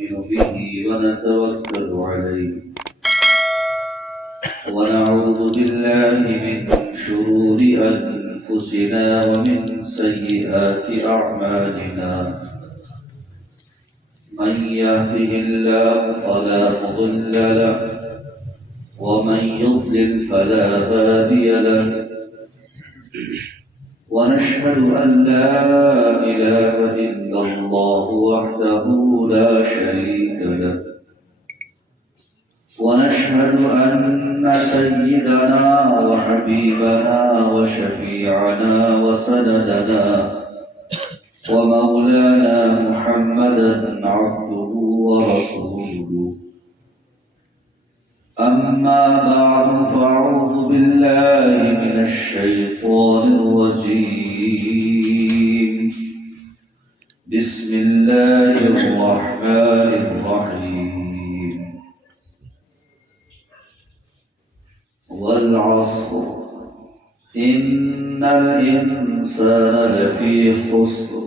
به ونتوكل عليه ونعوذ بالله من شرور أنفسنا ومن سيئات أعمالنا من يهده الله فلا مضل له ومن يضلل فلا هادي له ونشهد أن لا إله إلا الله وحده لا شريك له ونشهد أن سيدنا وحبيبنا وشفيعنا وسندنا ومولانا محمدا عبده ورسوله أما بعد فأعوذ بالله من الشيطان الرجيم بسم الله الرحمن الرحيم والعصر إن الإنسان لفي خسر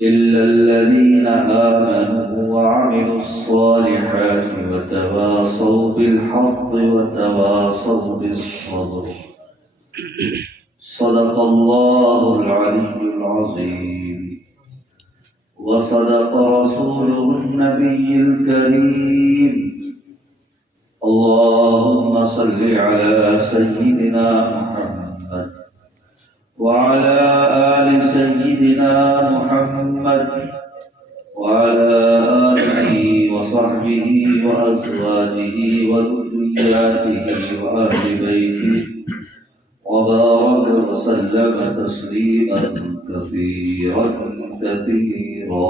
إلا الذين آمنوا وعملوا الصالحات وتواصوا بالحق وتواصوا بالصبر صدق الله العلي العظيم وصدق رسوله النبي الكريم اللهم صل على سيدنا محمد وعلى آل سيدنا محمد وعلى آله وصحبه وأزواجه وذرياته وأهل بيته وبارك وسلم تسليما كثيرا كثيرا.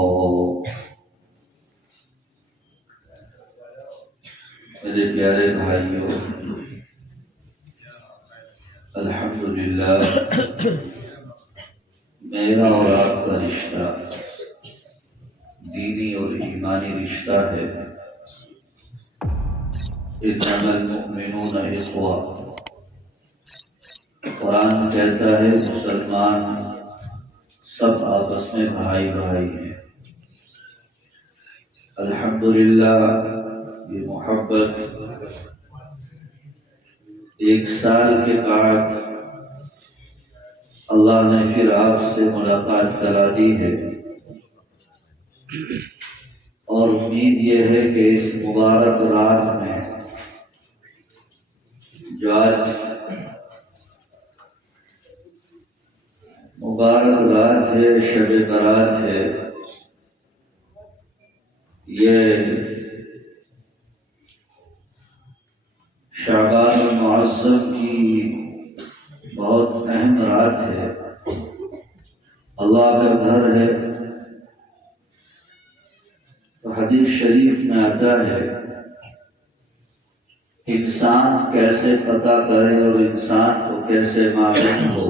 میرے پیارے بھائیوں، الحمدللہ میرا اور آپ کا رشتہ دینی اور ایمانی رشتہ ہے. انما المؤمنون اخوہ، قرآن کہتا ہے مسلمان سب آپس میں بھائی بھائی ہیں. الحمدللہ یہ محبت 1 سال کے بعد اللہ نے پھر آپ سے ملاقات کرا دی ہے، اور امید یہ ہے کہ اس مبارک رات میں جو آج مبارک رات ہے، شب برات ہے، یہ شعبان المعظم کی بہت اہم رات ہے. اللہ کا گھر ہے. تو حدیث شریف میں آتا ہے انسان کیسے پتہ کرے اور انسان کو کیسے معلوم ہو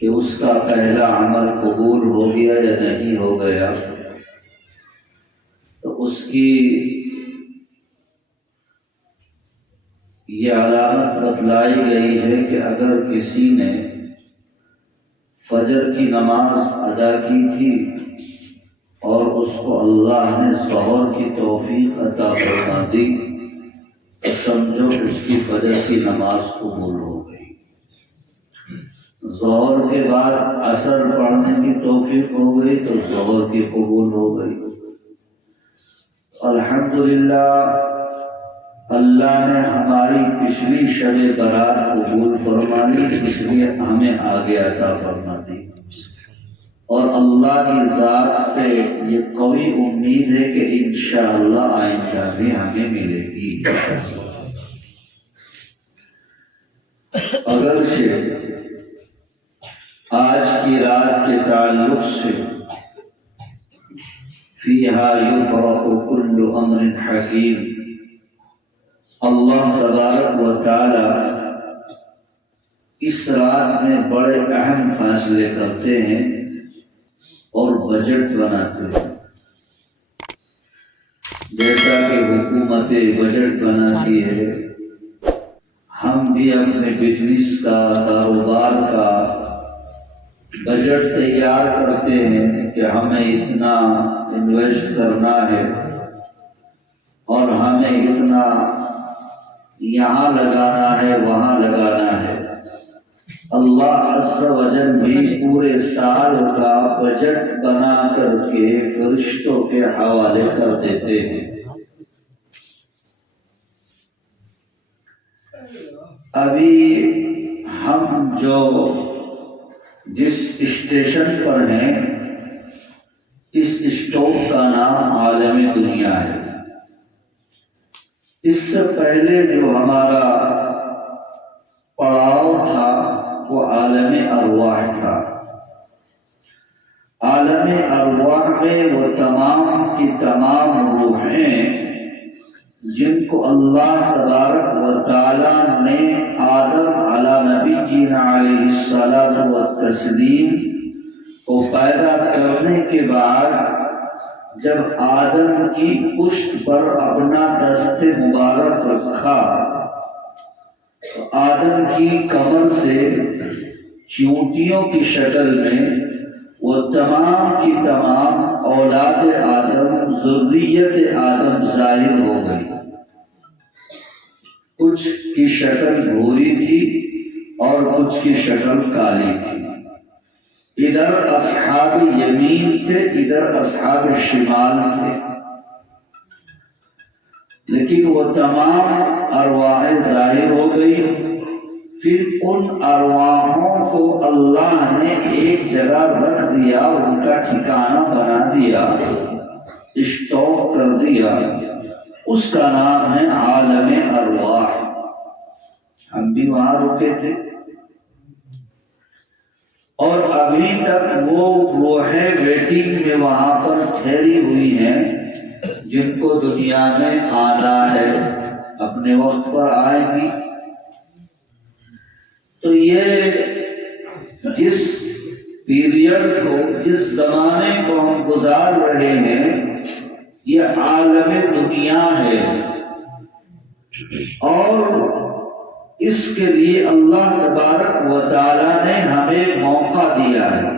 کہ اس کا پہلا عمل قبول ہو گیا یا نہیں ہو گیا. تو اس کی یہ علامت بتلائی گئی ہے کہ اگر کسی نے فجر کی نماز ادا کی تھی اور اس کو اللہ نے ظہر کی توفیق عطا فرما دی تو سمجھو اس کی فجر کی نماز قبول ہو گئی. ظہر کے بعد عصر پڑھنے کی توفیق ہو گئی تو ظہر کی قبول ہو گئی. الحمدللہ اللہ نے ہماری پچھلی شب برات قبول فرما لی، اس لیے ہمیں آگے عطا فرما دی. اور اللہ کی ذات سے یہ قوی امید ہے کہ انشاءاللہ آئندہ بھی ہمیں ملے گی. اگرچہ آج کی رات کے تعلق سے فیہا یفرق کل امر حکیم، اللہ تبارک و تعالی اس رات میں بڑے اہم فیصلے کرتے ہیں اور بجٹ بناتے ہیں. جیسا کہ حکومتیں بجٹ بناتی ہے، ہم بھی اپنے بزنس کا، کاروبار کا بجٹ تیار کرتے ہیں کہ ہمیں اتنا انویسٹ کرنا ہے اور ہمیں اتنا یہاں لگانا ہے وہاں لگانا ہے، اللہ عز و جل بھی پورے سال کا بجٹ بنا کر کے فرشتوں کے حوالے کر دیتے ہیں۔ ابھی ہم جس اسٹیشن پر ہیں اس اسٹاپ کا نام عالم دنیا ہے۔ اس سے پہلے جو ہمارا پڑاؤ تھا وہ عالم ارواح تھا۔ عالم ارواح میں وہ تمام کی تمام روحیں جن کو اللہ تبارک و تعالی نے آدم علی نبینا علیہ الصلاۃ والتسلیم کو پیدا کرنے کے بعد جب آدم کی پشت پر اپنا دست مبارک رکھا تو آدم کی کمر سے چیونٹیوں کی شکل میں وہ تمام کی تمام اولاد آدم، ذریت آدم ظاہر ہو گئی۔ کچھ کی شکل بھوری تھی اور کچھ کی شکل کالی تھی۔ ادھر اصحاب یمین تھے، ادھر اصحاب شمال تھے، لیکن وہ تمام ارواح ظاہر ہو گئی۔ پھر ان ارواحوں کو اللہ نے ایک جگہ رکھ دیا، ان کا ٹھکانہ بنا دیا، اسٹاپ کر دیا، اس کا نام ہے عالم ارواح۔ ہم بھی وہاں رکے تھے اور ابھی تک وہ روحیں ویٹنگ میں وہاں پر ٹھہری ہوئی ہیں جن کو دنیا میں آنا ہے، اپنے وقت پر آئیں گی۔ تو یہ جس پیریڈ کو، جس زمانے کو ہم گزار رہے ہیں، یہ عالم دنیا ہے، اور اس کے لیے اللہ تبارک و تعالی نے ہمیں موقع دیا ہے،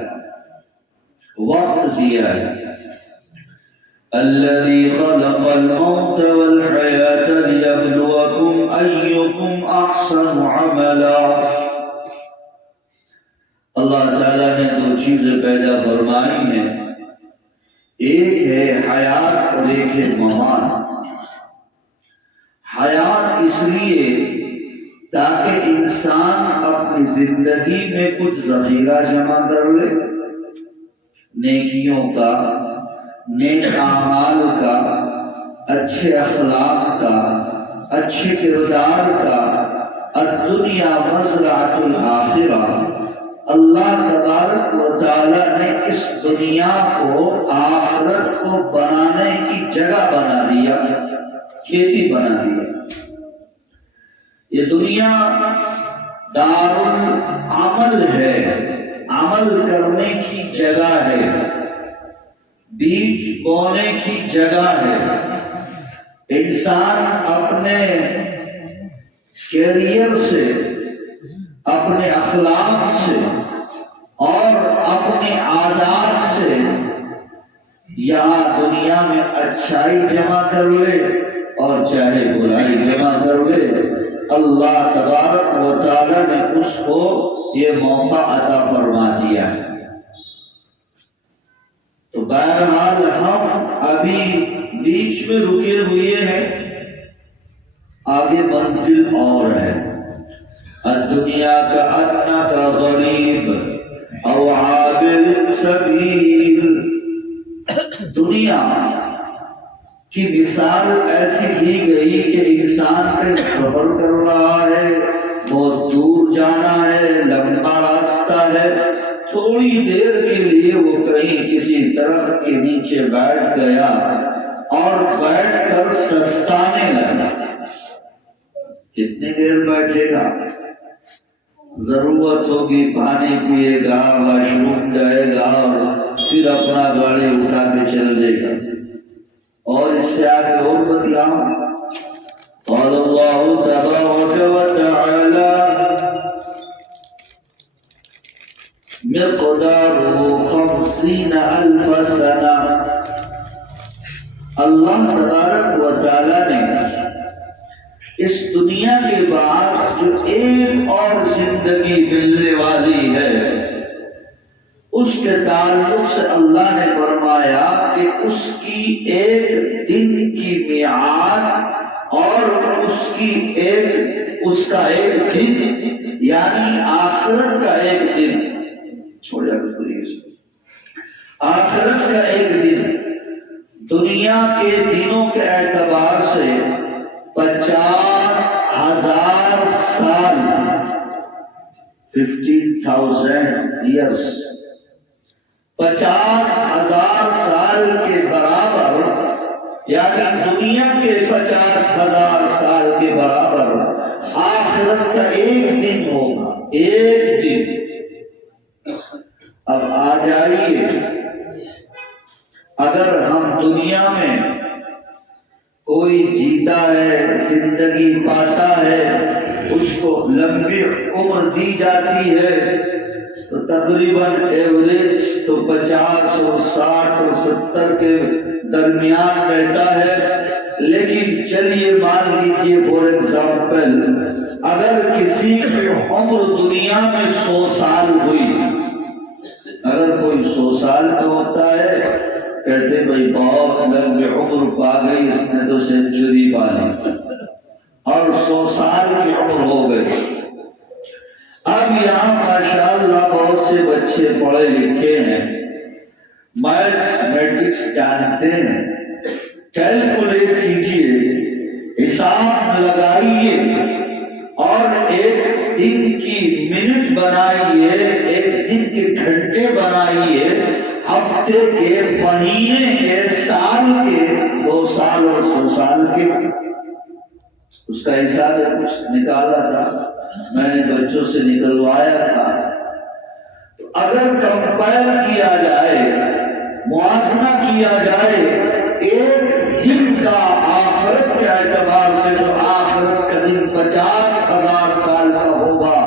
وقت دیا ہے۔ الذي خلق الموت والحياة ليبلوكم أيكم أحسن عملا۔ اللہ تعالیٰ نے دو چیزیں پیدا فرمائی ہیں، ایک ہے حیات اور ایک ہے ممات۔ حیات اس لیے تاکہ انسان اپنی زندگی میں کچھ ذخیرہ جمع کر لے، نیکیوں کا، نیک اعمال کا، اچھے اخلاق کا، اچھے کردار کا۔ الدنیا مزرعۃ الآخرہ، اللہ تبارک و تعالی نے اس دنیا کو آخرت کو بنانے کی جگہ بنا دیا، کھیتی بنا دیا۔ یہ دنیا دار العمل ہے، عمل کرنے کی جگہ ہے، بیج بونے کی جگہ ہے۔ انسان اپنے کیریئر سے، اپنے اخلاق سے اور اپنے عادات سے یہاں دنیا میں اچھائی جمع کر لے اور چاہے برائی جمع کر لے، اللہ تبارک و تعالی نے اس کو یہ موقع عطا فرما دیا ہے۔ تو بہرحال ہم ابھی بیچ میں رکے ہوئے ہیں، آگے منزل اور ہے۔ الدنیا کا انک غریب او عابر سبیل، دنیا کی مثال ایسی دی گئی کہ انسان کہیں سفر کر رہا ہے، بہت دور جانا ہے، لمبا راستہ ہے، تھوڑی دیر کے لیے وہ کہیں کسی درخت کے نیچے بیٹھ گیا اور بیٹھ کر سستانے لگا۔ کتنی دیر بیٹھے گا؟ ضرورت ہوگی پانی پیے گا، واش روم جائے گا اور پھر اپنا گاڑی اٹھا کے چل دے گا۔ اور اس سے آگے اور بتلاؤں، قال اللہ تبارک و تعالی مقداره 50,000 سنہ۔ اللہ تبارک و تعالی نے اس دنیا کے بعد جو ایک اور زندگی ملنے والی ہے اس کے تعلق سے اللہ نے فرمایا کہ اس کی ایک دن کی میعاد اور اس کا ایک دن یعنی آخرت کا ایک دن آخرت کا ایک دن دنیا کے دنوں کے اعتبار سے 50,000 سال 50,000 ایئرس 50,000 سال کے برابر یعنی دنیا کے 50,000 سال کے برابر آخرت کا ایک دن ہوگا، ایک دن۔ اب آ جائیے، اگر ہم دنیا میں کوئی جیتا ہے، زندگی پاتا ہے، اس کو لمبی عمر دی جاتی ہے تو تقریباً ایوریج تو 50 اور 60 اور 70 کے درمیان رہتا ہے۔ لیکن چلیے مان لیجیے فور ایگزامپل اگر کسی کی عمر دنیا میں 100 سال ہوئی، اگر کوئی 100 سال کا ہوتا ہے کہتے بھائی بہت لمبی عمر پا گئی، اس نے تو سینچری پا لی اور 100 سال کی عمر ہو گئی۔ اب یہاں ماشاءاللہ بہت سے بچے پڑھے لکھے ہیں، میتھمیٹکس جانتے ہیں، کیلکولیٹ کیجئے، حساب لگائیے اور ایک دن کی منٹ بنائیے، ایک دن کے گھنٹے بنائیے، ہفتے کے، مہینے کے، سال کے، 2 سال اور 100 سال کے، اس کا حساب کچھ نکالا تھا، میں نے بچوں سے نکلوایا تھا۔ تو اگر کمپائر کیا جائے، موازنہ کیا جائے ایک دن کا آخرت کے اعتبار سے تو آخرت کا دن 50,000 سال کا ہوگا،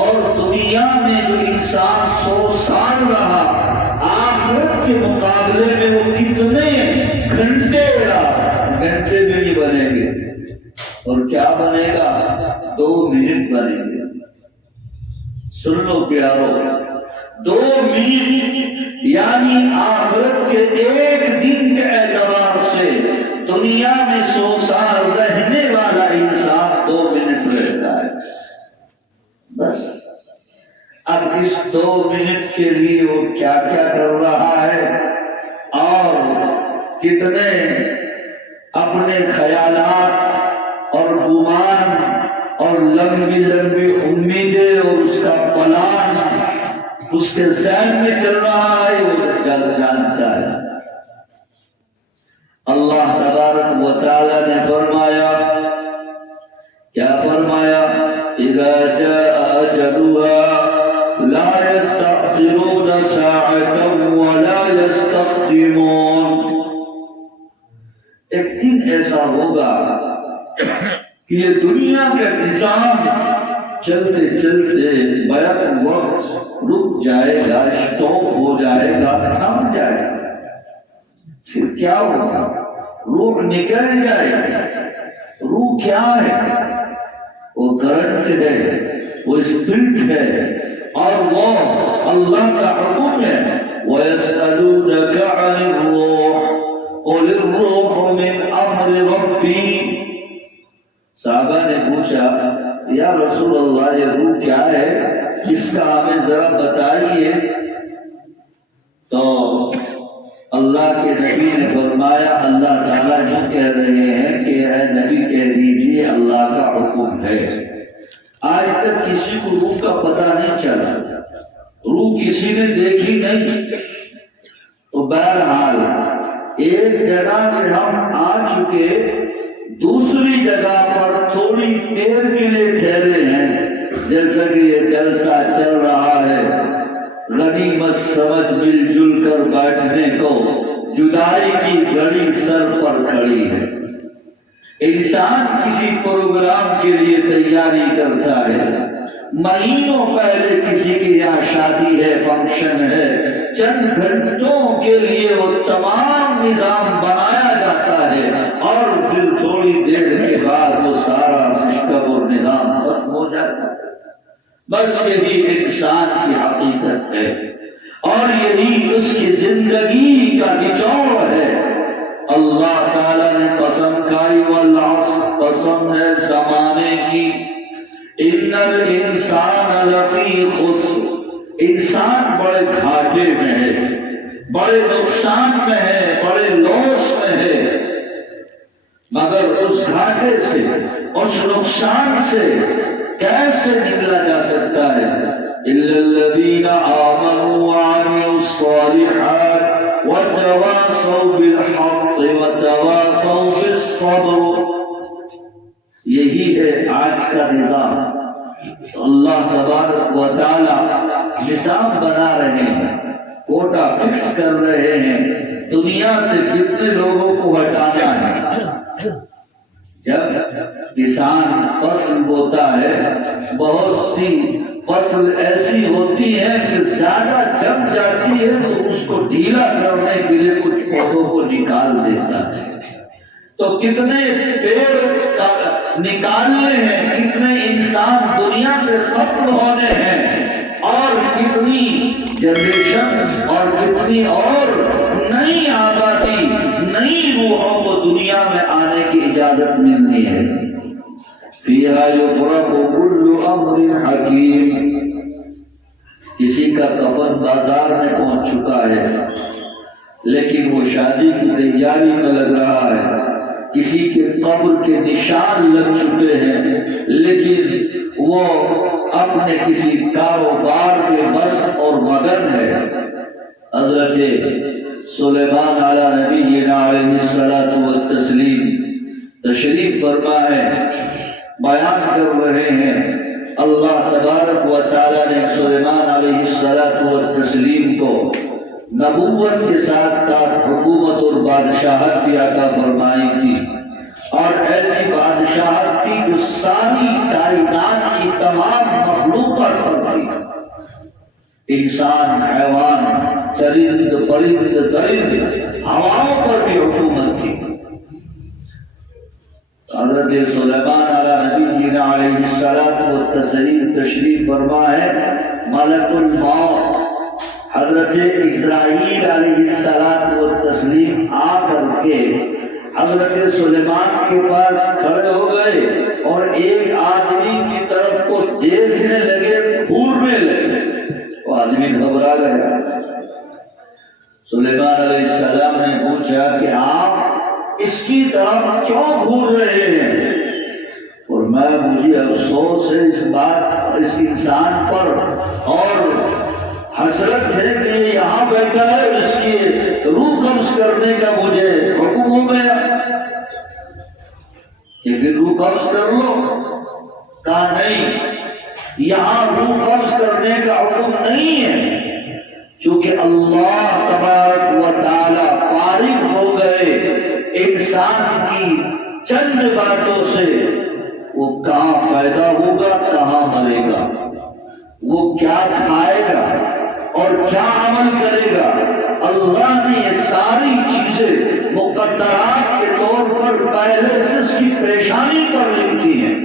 اور دنیا میں جو انسان 100 سال رہا آخرت کے مقابلے میں وہ کتنے گھنٹے رہا، گھنٹے میں نہیں بنیں گے، اور کیا بنے گا؟ 2 منٹ بنیں گے۔ سن لو پیارو، 2 منٹ یعنی آخرت کے ایک دن کے اعتبار سے دنیا میں 100 سال رہنے والا انسان 2 منٹ رہتا ہے بس۔ اب اس 2 منٹ کے لیے وہ کیا کیا کر رہا ہے اور کتنے اپنے خیالات اور گمان اور لمبی لمبی امیدیں اور اس کا پلان اس کے ذہن میں چل رہا ہے، وہ جانتا ہے۔ اللہ تبارک و تعالی نے فرمایا، کیا فرمایا؟ اذا جاء اجلها لا يستأخرون ساعة ولا يستقدمون۔ ایک دن ایسا ہوگا کہ یہ دنیا کا نظام چلتے چلتے بیک وقت رک جائے گا، اسٹاپ ہو جائے گا، تھم جائے گا، پھر کیا ہوگا؟ روح نکل جائے گا۔ روح کیا ہے؟ وہ کرنٹ ہے، وہ اسپرٹ ہے، اور وہ اللہ کا حکم ہے۔ وَيَسْأَلُونَكَ عَنِ الرُّوحِ قُلِ الرُّوحُ مِنْ أَمْرِ رَبِّي۔ صحابہ نے پوچھا یا رسول اللہ یہ روح کیا ہے، اس کا ہمیں ذرا بتائیے۔ تو اللہ کے نبی نے فرمایا، اللہ تعالیٰ جو کہہ رہے ہیں کہ اے نبی کہہ دیجیے اللہ کا حکم ہے۔ آج تک کسی کو روح کا پتہ نہیں چلا، روح کسی نے دیکھی نہیں۔ تو بہرحال ایک جگہ سے ہم آ چکے، دوسری جگہ پر تھوڑی دیر کے لیے ٹھہرے ہیں، جیسا کہ یہ جلسہ چل رہا ہے، غنیمت سمجھ مل جل کر بیٹھنے کو، جدائی کی گھڑی سر پر کھڑی ہے۔ انسان کسی پروگرام کے لیے تیاری کرتا ہے، مہینوں پہلے کسی کے یہاں شادی ہے، فنکشن ہے، چند گھنٹوں کے لیے وہ تمام نظام بنایا جاتا ہے اور پھر تھوڑی دیر کے بعد وہ سارا سسٹم اور نظام ختم ہو جاتا ہے۔ بس یہی انسان کی حقیقت ہے اور یہی اس کی زندگی کا نچوڑ ہے۔ اللہ تعالیٰ نے قسم کھائی، والعصر، قسم ہے زمانے کی، ان الانسان لفی خسر، انسان بڑے گھاٹے میں ہے، بڑے نقصان میں ہے، بڑے لوس میں ہے، مگر اس گھاٹے سے، اس نقصان سے کیسے نکلا جا سکتا ہے؟ الا الذین آمنوا وعملوا الصالحات وتواصوا بالحق وتواصوا بالصبر۔ یہی ہے آج کا نظام۔ اللہ تبارک و تعالی نظام بنا رہے ہیں، کوٹا فکس کر رہے ہیں، دنیا سے کتنے لوگوں کو ہٹانا ہے۔ جب کسان فصل بوتا ہے، بہت سی فصل ایسی ہوتی ہے کہ زیادہ جم جاتی ہے تو اس کو ڈھیلا کرنے کے لیے کچھ پودوں کو نکال دیتا ہے۔ تو کتنے پیڑ نکالنے ہیں، کتنے انسان دنیا سے ختم ہونے ہیں، اور کتنی جنریشن اور کتنی اور نئی آبادی، نئی روحوں کو دنیا میں آنے کی اجازت ملنی ہے۔ فیہا یفرق کل امر حکیم۔ کسی کا کفن بازار میں پہنچ چکا ہے لیکن وہ شادی کی تیاری میں لگ رہا ہے، کسی کے قبر کے نشان لگ چکے ہیں لیکن وہ اپنے کسی کاروبار کے مست اور مگن ہے۔ حضرت سلیمان علی نبینا علیہ الصلوۃ والتسلیم تشریف فرما ہے، بیان کر رہے ہیں۔ اللہ تبارک و تعالی نے سلیمان علیہ الصلوۃ والتسلیم کو نبوت کے ساتھ ساتھ حکومت اور بادشاہت بھی عطا فرمائی تھی، اور ایسی بادشاہت کی جو ساری کائنات کی تمام مخلوقات پر تھی، انسان، حیوان، چرند، پرند، درند، ہواؤں پر بھی حکومت تھی۔ حضرت سلیمان علی نبینا علیہ الصلوۃ والتسلیم تشریف فرما ہے، ملک الموت حضرت اسرائیل علیہ الصلوۃ والتسلیم آ کر کے حضرت سلیمان کے پاس کھڑے ہو گئے اور ایک آدمی کی طرف کو دیکھنے لگے، گھورنے لگے۔ وہ آدمی گھبرا گیا۔ سلیمان علیہ السلام نے پوچھا کہ آپ اس کی طرف کیوں گھور رہے ہیں؟ اور مجھے افسوس ہے اس بات، اس انسان پر، اور حسرت ہے کہ یہاں بیٹھا ہے، اس کی روح قبض کرنے کا مجھے حکم ہو گیا کہ پھر روح قبض کر لو۔ کہا نہیں، یہاں روح قبض کرنے کا حکم نہیں ہے، چونکہ اللہ تبارک و تعالی فارغ ہو گئے انسان کی چند باتوں سے۔ وہ کہاں پیدا ہوگا، کہاں مرے گا، وہ کیا کھائے گا اور کیا عمل کرے گا، اللہ نے یہ ساری چیزیں مقدرات کے طور پر پہلے سے اس کی پیشانی پر لکھ دی ہیں۔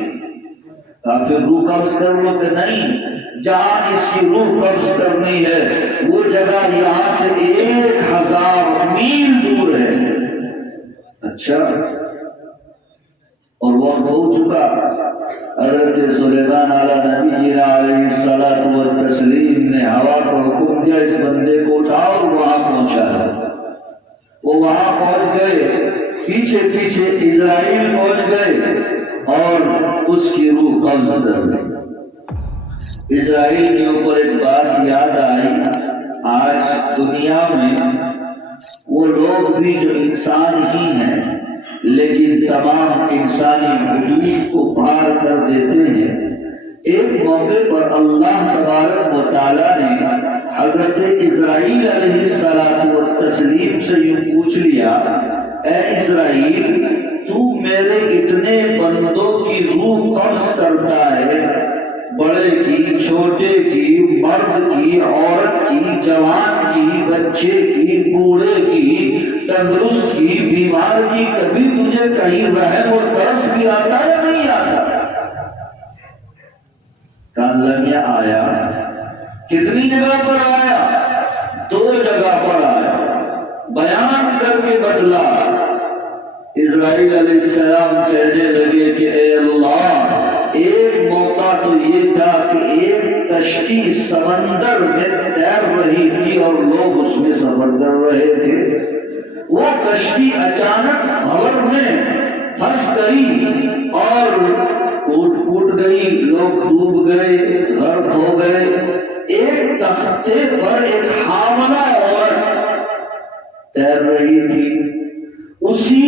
پھر روح قبض کر لو کہ نہیں، جہاں اس کی روح قبض کرنی ہے وہ جگہ یہاں سے 1000 میل دور ہے۔ اچھا، اور وقت ہو چکا۔ حضرت سلیمان علی نبینا علیہ الصلوۃ والتسلیم نے ہوا کو حکم دیا، اس بندے کو اٹھاؤ، وہاں پہنچا ہے۔ وہ وہاں پہنچ گئے، پیچھے پیچھے اسرائیل پہنچ گئے اور اس کی روح قبض کر گئی۔ اسرائیل کے اوپر ایک بات یاد آئی، آج دنیا میں وہ لوگ بھی جو انسان ہی ہیں لیکن تمام انسانی حدود کو پار کر دیتے ہیں۔ ایک موقع پر اللہ تبارک و تعالیٰ نے حضرت اسرائیل علیہ الصلوۃ والتسلیم سے یوں پوچھ لیا، اے اسرائیل، تو میرے اتنے بندوں کی روح قبض کرتا ہے، بڑے کی، چھوٹے کی، مرد کی، عورت کی، جوان کی، بچے کی، بوڑھے کی، تندرست کی، بیمار کی، کبھی تجھے کہیں رحم اور ترس بھی آتا ہے یا نہیں آتا؟ کان لگیا آیا، کتنی جگہ پر آیا؟ 2 جگہ پر آیا، بیان کر کے بدلا۔ اسرائیل علیہ السلام کہنے لگے کہ اے اللہ، ایک موقع تو یہ تھا کہ ایک کشتی سمندر میں تیر رہی تھی اور لوگ اس میں سفر کر رہے تھے، وہ کشتی اچانک بھور میں پھنس گئی اور ٹوٹ گئی، لوگ ڈوب گئے، غرق ہو گئے۔ ایک تختے پر ایک حاملہ عورت تیر رہی تھی، اسی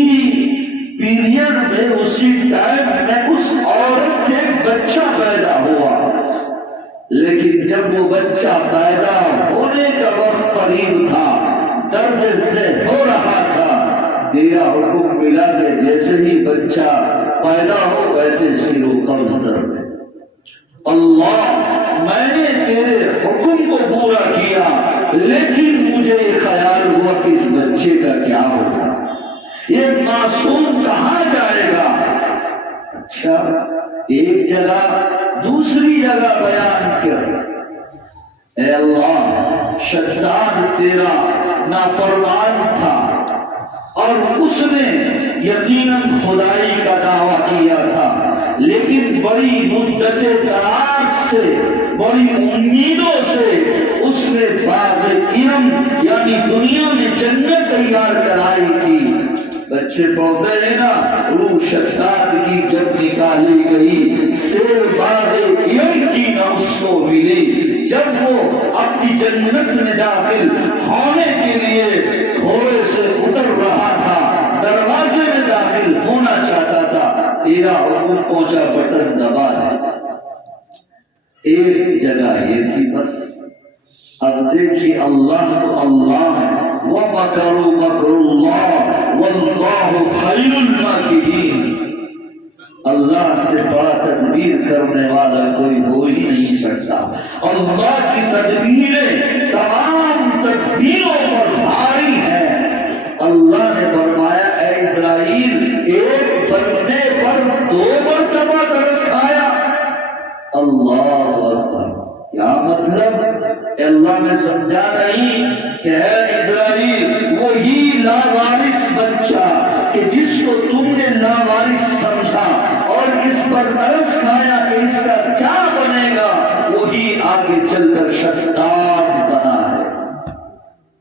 پیریڈ میں، اسی ٹائم میں اس عورت کے بچہ پیدا ہوا، لیکن جب وہ بچہ پیدا ہونے کا وقت قریب تھا، درد سے ہو رہا تھا، تیرا حکم ملا کہ جیسے ہی بچہ پیدا ہو ویسے اس کی روح قبض کر دے۔ اللہ، میں نے تیرے حکم کو پورا کیا، لیکن مجھے یہ خیال ہوا کہ اس بچے کا کیا ہوگا، یہ معصوم کہاں جائے گا؟ اچھا، ایک جگہ دوسری جگہ بیان کر، اے اللہ، شداد تیرا نافرمان تھا اور اس نے یقیناً خدائی کا دعویٰ کیا تھا، لیکن بڑی مدت دراز سے، بڑی امیدوں سے اس نے باغ ارم یعنی دنیا میں جنت تیار کرائی تھی۔ بچے پودے ہیں نا، روح شداد کی جب نکالی گئی، سیر باغ ارم کی نہ اس کو ملی۔ جب وہ اپنی جنت میں داخل ہونے کے لیے گھوڑے سے اتر رہا تھا، دروازے میں داخل ہونا چاہتا تھا، تیرا حکم پہنچا، بٹن دبا دے۔ ایک جگہ یہ تھی بس۔ اب دیکھیے، اللہ تو اللہ ہے، وَمَكَرُوا مَكْرُ اللَّهِ وَاللَّهُ خَيْرُ الْمَاكِرِينَ۔ اللہ سے بڑا تدبیر کرنے والا کوئی ہو ہی نہیں سکتا۔ اللہ کی تدبیریں تمام تدبیروں پر بھاری ہیں۔ اللہ نے فرمایا، اے اسرائیل، ایک بندے پر 2 مرتبہ ترس کھایا۔ اللہ اکبر، کیا مطلب؟ اللہ نے سمجھا نہیں کہ اے اسرائیل، وہی لاوارث بچہ کہ جس کو تم نے لاوارث سمجھا اور اس پر ترس کھایا کہ اس کا کیا بنے گا، وہی آگے چل کر شیطان بنا ہے۔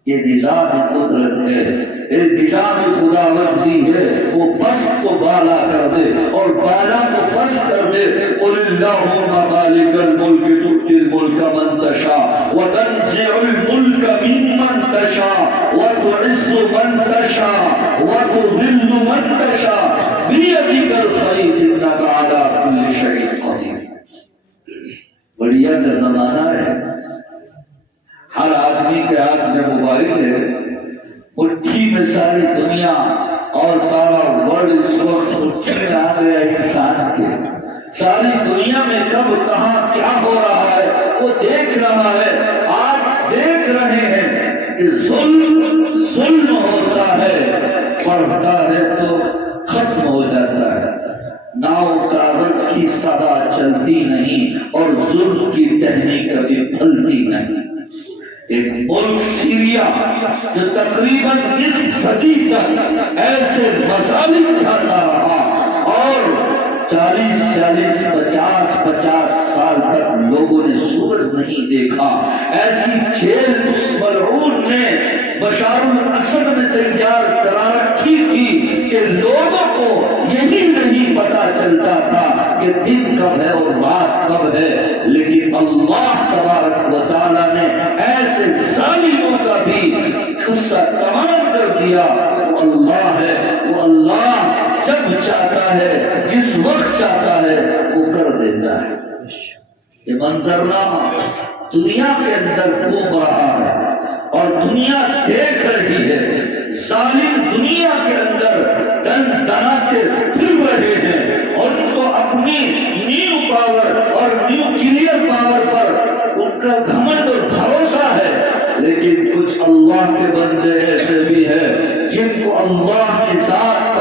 یہ نظام قدرت ہے، یہ نظام خداوندی ہے۔ وہ پست کو بالا کر دے اور بالا کو پست کر دے۔ قل اللہم مالک الملک تؤتی الملک من تشاء وتنزع الملک ممن تشاء وتعز من تشاء وتذل من تشاء بیدک الخیر انک علی کل شیء قدیر۔ بڑھیا کا زمانہ ہے، ہر آدمی کے ہاتھ میں موبائل ہے، مٹھی میں ساری دنیا اور سارا ورلڈ اس وقت مٹھی میں آ گیا انسان کے۔ ساری دنیا میں کب کہاں کیا ہو رہا ہے وہ دیکھ رہا ہے۔ آپ دیکھ رہے ہیں کہ ظلم ہوتا ہے، پڑھتا ہے تو ختم ہو جاتا ہے، ناؤ کاغذ کی صدا چلتی نہیں اور ظلم کی ٹہنی کبھی پھلتی نہیں۔ ایک ملک سیریا جو تقریباً اس صدی تک ایسے مظالم اٹھاتا رہا اور 40-50 سال تک لوگوں نے سورج نہیں دیکھا، ایسی کھیل اس ملعون نے بشار الاسد نے تیار کرا رکھی تھی کہ لوگوں کو یہی نہیں پتا چلتا تھا کہ دن کب ہے اور رات کب ہے، لیکن اللہ تبارک و تعالیٰ نے ایسے ظالموں کا بھی قصہ تمام کر دیا۔ وہ اللہ ہے، وہ اللہ جب چاہتا ہے، جس وقت چاہتا ہے وہ کر دیتا ہے۔ یہ منظرنامہ دنیا کے اندر گھوم رہا ہے اور دنیا دیکھ رہی ہے۔ ظالم دنیا کے اندر دن دناتے پھر رہے ہیں اور ان کو اپنی نیو پاور اور نیوکلیئر پاور پر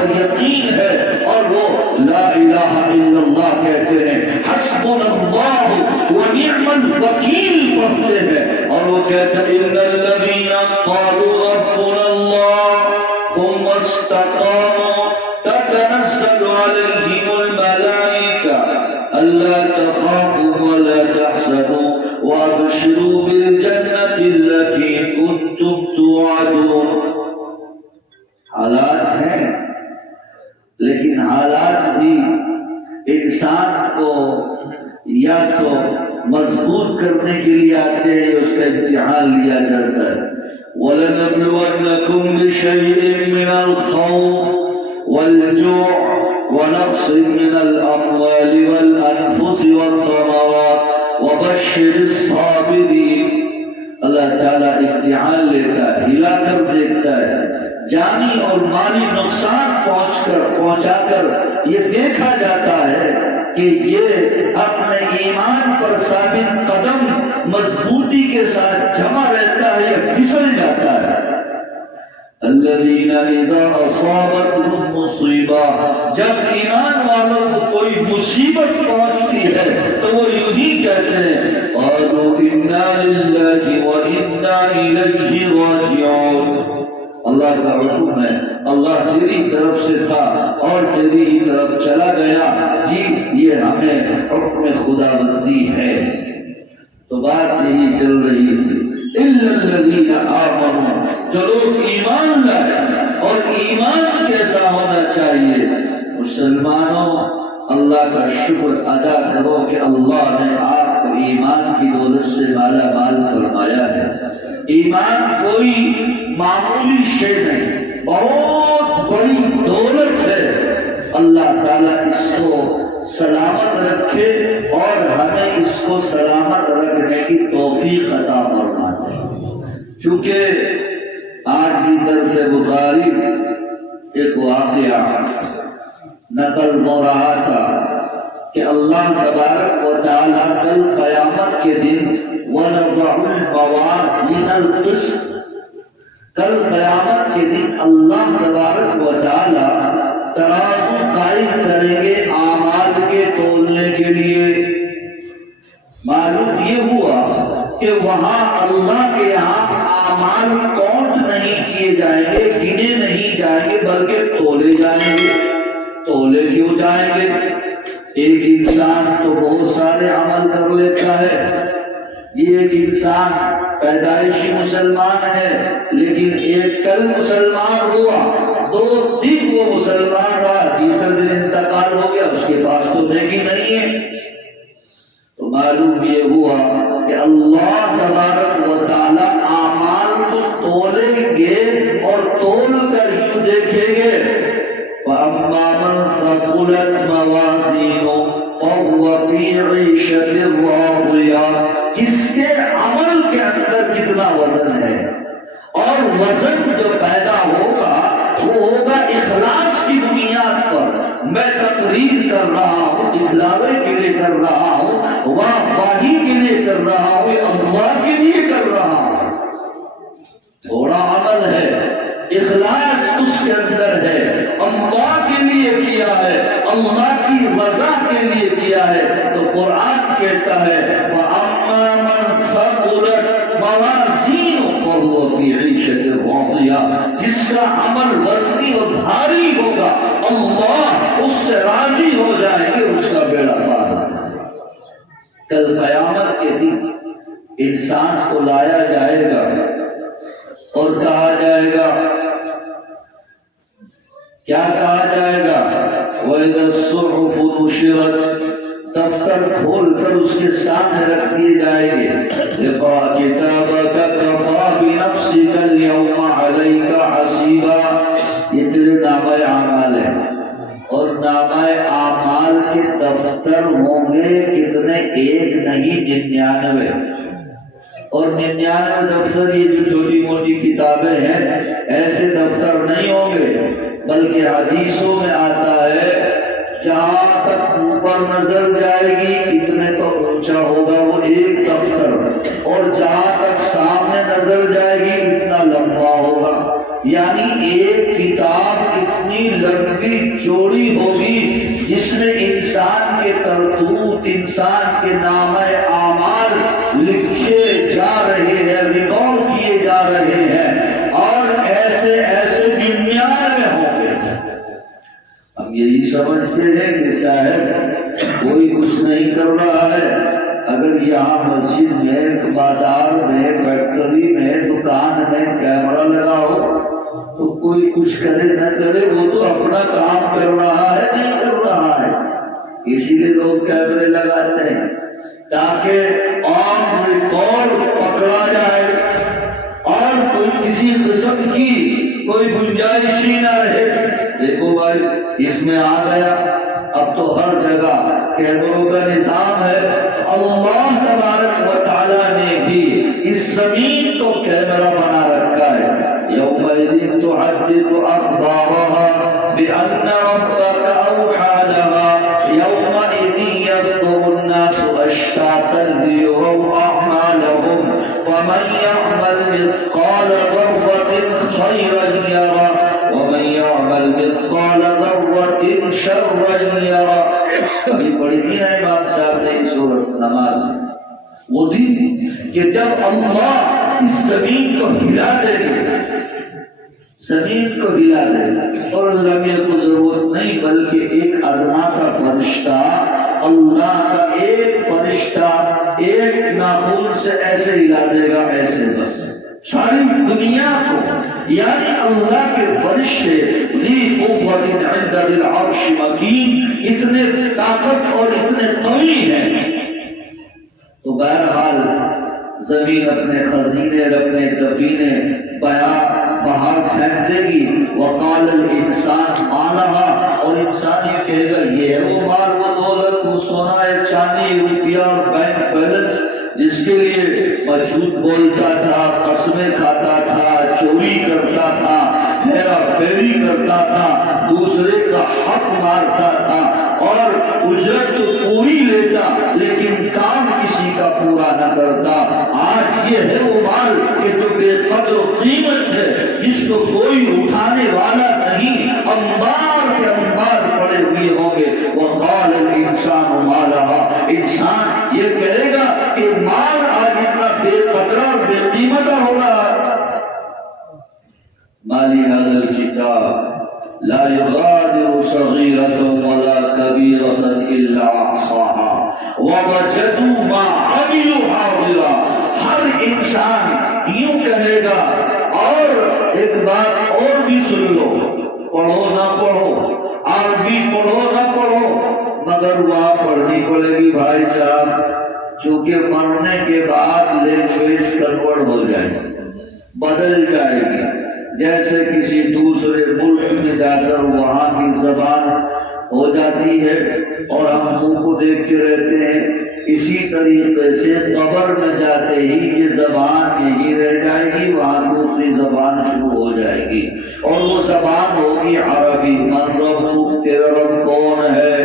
پر یقین ہے اور وہ لا الہ الا اللہ کہتے ہیں، حسبنا اللہ ونعم الوکیل پڑھتے ہیں، اور وہ کہتے ہیں ان الذین قالوا ربنا اللہ ثم استقاموا تتنزل علیہم الملائکہ الا تخافوا ولا تحزنوا وابشروا بالجنة التي كنتم توعدون۔ حالات ہیں، لیکن حالات بھی انسان کو یا تو مضبوط کرنے کے لیے آتے ہیں، اس کا امتحان لیا جاتا ہے۔ وَلَنَبْلُوَنَّكُمْ بِشَيْءٍ مِّنَ الْخَوْفِ وَالْجُوعِ وَنَقْصٍ مِّنَ الْأَمْوَالِ وَالْأَنفُسِ وَالثَّمَرَاتِ وَبَشِّرِ الصَّابِرِينَ۔ اللہ تعالیٰ امتحان لیتا ہے، ہلا کر دیکھتا ہے، جانی اور مالی نقصان پہنچا کر یہ دیکھا جاتا ہے کہ یہ اپنے ایمان پر ثابت قدم مضبوطی کے ساتھ جمع رہتا ہے یا پھسل جاتا ہے۔ الذین اذا اصابتهم مصیبہ، جب ایمان والوں کو کوئی مصیبت پہنچتی ہے تو وہ یوں ہی کہتے ہیں قالوا انا للہ وانا الیہ راجعون۔ اللہ کا حکم ہے، اللہ تیری طرف سے تھا اور تیری ہی طرف چلا گیا، جی یہ ہمیں حکم خداوندی ہے۔ تو بات یہی چل رہی تھی، الا الذین آمنوا، جو لوگ ایمان لائے، اور ایمان کیسا ہونا چاہیے؟ مسلمانوں اللہ کا شکر ادا کرو کہ اللہ نے آپ کو ایمان کی دولت سے مالا مال فرمایا ہے۔ ایمان کوئی معمولی شے نہیں، بہت بڑی دولت ہے۔ اللہ تعالیٰ اس کو سلامت رکھے اور ہمیں اس کو سلامت رکھنے کی توفیق عطا فرمائے۔ چونکہ آج کی درس بخاری ایک واقعہ نقل ہو رہا تھا کہ اللہ تبارک و تعالیٰ کل قیامت کے دن وَنَضَعُ الْمَوَازِينَ الْقِسْطَ، کل قیامت کے دن اللہ تبارک و تعالیٰ ترازو قائم کریں گے اعمال کے تولنے کے لیے۔ معلوم یہ ہوا کہ وہاں اللہ کے یہاں اعمال کاؤنٹ نہیں کیے جائیں گے، گنے نہیں جائیں گے، بلکہ تولے جائیں گے۔ تولے کیوں جائیں گے؟ ایک انسان تو بہت سارے عمل کر لیتا ہے، یہ ایک انسان پیدائشی مسلمان ہے، لیکن ایک کل مسلمان ہوا، 2 دن وہ مسلمان رہا، تیسرے دن انتقال ہو گیا، اس کے پاس تو نیکی نہیں ہے۔ تو معلوم یہ ہوا کہ اللہ تبارک و تعالی اعمال کو تولیں گے اور تول کر یوں دیکھیں گے فَأَمَّا مَنْ ثَقُلَتْ مَوَازِينُهُ فَهُوَ فِي عِيشَةٍ رَاضِيَةٍ، کس کے عمل کے اندر کتنا وزن ہے، اور وزن جو پیدا ہوگا وہ ہوگا اخلاص کی بنیاد پر۔ میں تقریر کر رہا ہوں، دکھلاوے کے لیے کر رہا ہوں، واہی کے لیے کر رہا ہوں، یہ اللہ کے لیے کر رہا ہوں، تھوڑا عمل ہے، اخلاص اس کے اندر ہے، اللہ کے لیے کیا ہے، اللہ کی رضا کے لیے کیا ہے۔ تو قرآن کہتا ہے فَأَمَّا مَنْ ثَقُلَتْ مَوَازِينُهُ فَهُوَ فِي عِيشَةٍ رَاضِيَةٍ، جس کا عمل وزنی اور بھاری ہوگا اللہ اس سے راضی ہو جائے گے، اس کا بیڑا پار ہو جائے گا۔ کل قیامت کے دن انسان کو لایا جائے گا اور کہا جائے گا، کیا کہا جائے گا؟ وَإِذَا الصُّحُفُ نُشِرَتْ، دفتر کھول کر اس کے سامنے رکھ دیے جائیں گے، اقرأ کتابک کفیٰ بنفسک اليوم علیک حسیبا، یہ تیرے نامہ اعمال ہے، اور نامہ اعمال کے دفتر ہوں گے کتنے؟ 1 نہیں 99، اور 99 دفتر یہ جو چھوٹی موٹی کتابیں ہیں ایسے دفتر نہیں ہوں گے، بلکہ حدیثوں میں آتا ہے جہاں تک اوپر نظر جائے گی اتنے تو اونچا ہوگا وہ ایک دفتر، اور جہاں تک سامنے نظر جائے گی اتنا لمبا ہوگا۔ یعنی ایک کتاب اتنی لمبی چوڑی ہوگی جس میں انسان کے کرتوت، انسان کے نامہ اعمال لکھے جا رہے ہیں، ریکارڈ کیے جا رہے ہیں، اور ایسے ایسے 99 ہوں گے۔ ہم یہی سمجھتے ہیں کہ شاید کوئی کچھ نہیں کر رہا ہے۔ اگر یہاں مسجد میں، بازار میں، فیکٹری میں، دکان میں کیمرہ لگا ہو تو کوئی کچھ کرے نہ کرے، وہ تو اپنا کام کر رہا ہے، نہیں کر رہا ہے۔ اسی لیے لوگ کیمرے لگاتے ہیں تاکہ آن ریکارڈ پکڑا جائے اور کوئی کسی قسم کی کوئی گنجائش ہی نہ رہے۔ دیکھو بھائی، اس میں آ گیا، اب تو ہر جگہ کیمروں کا نظام ہے۔ اللہ تبارک و تعالیٰ نے بھی اس زمین کو کیمرہ بنا رکھا ہے۔ یومئذ تحدث اخبارها بأن ربك اوحى لها یومئذ يصدر الناس اشتاتا ليروا اعمالهم فمن يعمل مثقال ذرة خيرا يره ومن يعمل مثقال ذرة شرا يره۔ ابھی پڑھی تھی نا امام صاحب نے سورۃ نماز، وہ دن کہ جب اللہ اس زمین کو ہلا دے گا، زمین کو ہلا دے گا، اور لمحے کو ضرورت نہیں بلکہ ایک ادنا سا فرشتہ، اللہ کا ایک فرشتہ ایک ناخن سے ایسے ہلا دے گا، ایسے بس ساری دنیا کو، یعنی اللہ کے فرشتے ذی قوت عند ذی العرش مکین، اتنے طاقت اور اتنے قوی ہیں۔ تو بہرحال زمین اپنے خزینے، اپنے دفینے باہر پھینک دے گی۔ وقال الانسان ما لها، اور انسان یہ کہے گا یہ ہے وہ مال، وہ دولت، وہ سونا، چاندی، روپیہ اور بینک بیلنس جس کے لیے میں جھوٹ بولتا تھا، قسمیں کھاتا تھا، چوری کرتا تھا، ہیرا پھیری کرتا تھا، دوسرے کا حق مارتا تھا اور اجرت تو پوری لیتا لیکن کام کسی کا پورا نہ کرتا۔ آج یہ ہے وہ مال کہ جو بے قدر و قیمت ہے، جس کو کوئی اٹھانے والا نہیں، انبار کے انبار پڑے ہوئے ہوں گے۔ وقال الانسان ما لها، انسان یہ کہے گا کہ مال آج اتنا بے قدر اور بے قیمت ہو رہا ہے۔ مالی هذا الكتاب لا يغادر صغيرة ولا كبيرة إلا أحصاها ووجدوا ما عملوا حاضرا۔ ہر انسان یوں کہے گا، اور ایک بات اور بھی سن لو، پڑھو نہ پڑھو، عربی پڑھو نہ پڑھو، مگر وہاں پڑھنی پڑے گی بھائی صاحب، چونکہ مرنے کے بعد لینگویج کنورٹ ہو جائے گی، بدل جائے گی۔ جیسے کسی دوسرے ملک میں جا کر وہاں کی زبان ہو جاتی ہے اور ہم منہ کو دیکھ کے رہتے ہیں، اسی طریقے سے قبر میں جاتے ہی یہ زبان یہی رہ جائے گی، وہاں دوسری زبان شروع ہو جائے گی، اور وہ زبان ہوگی عربی۔ من ربک، تیرا رب کون ہے،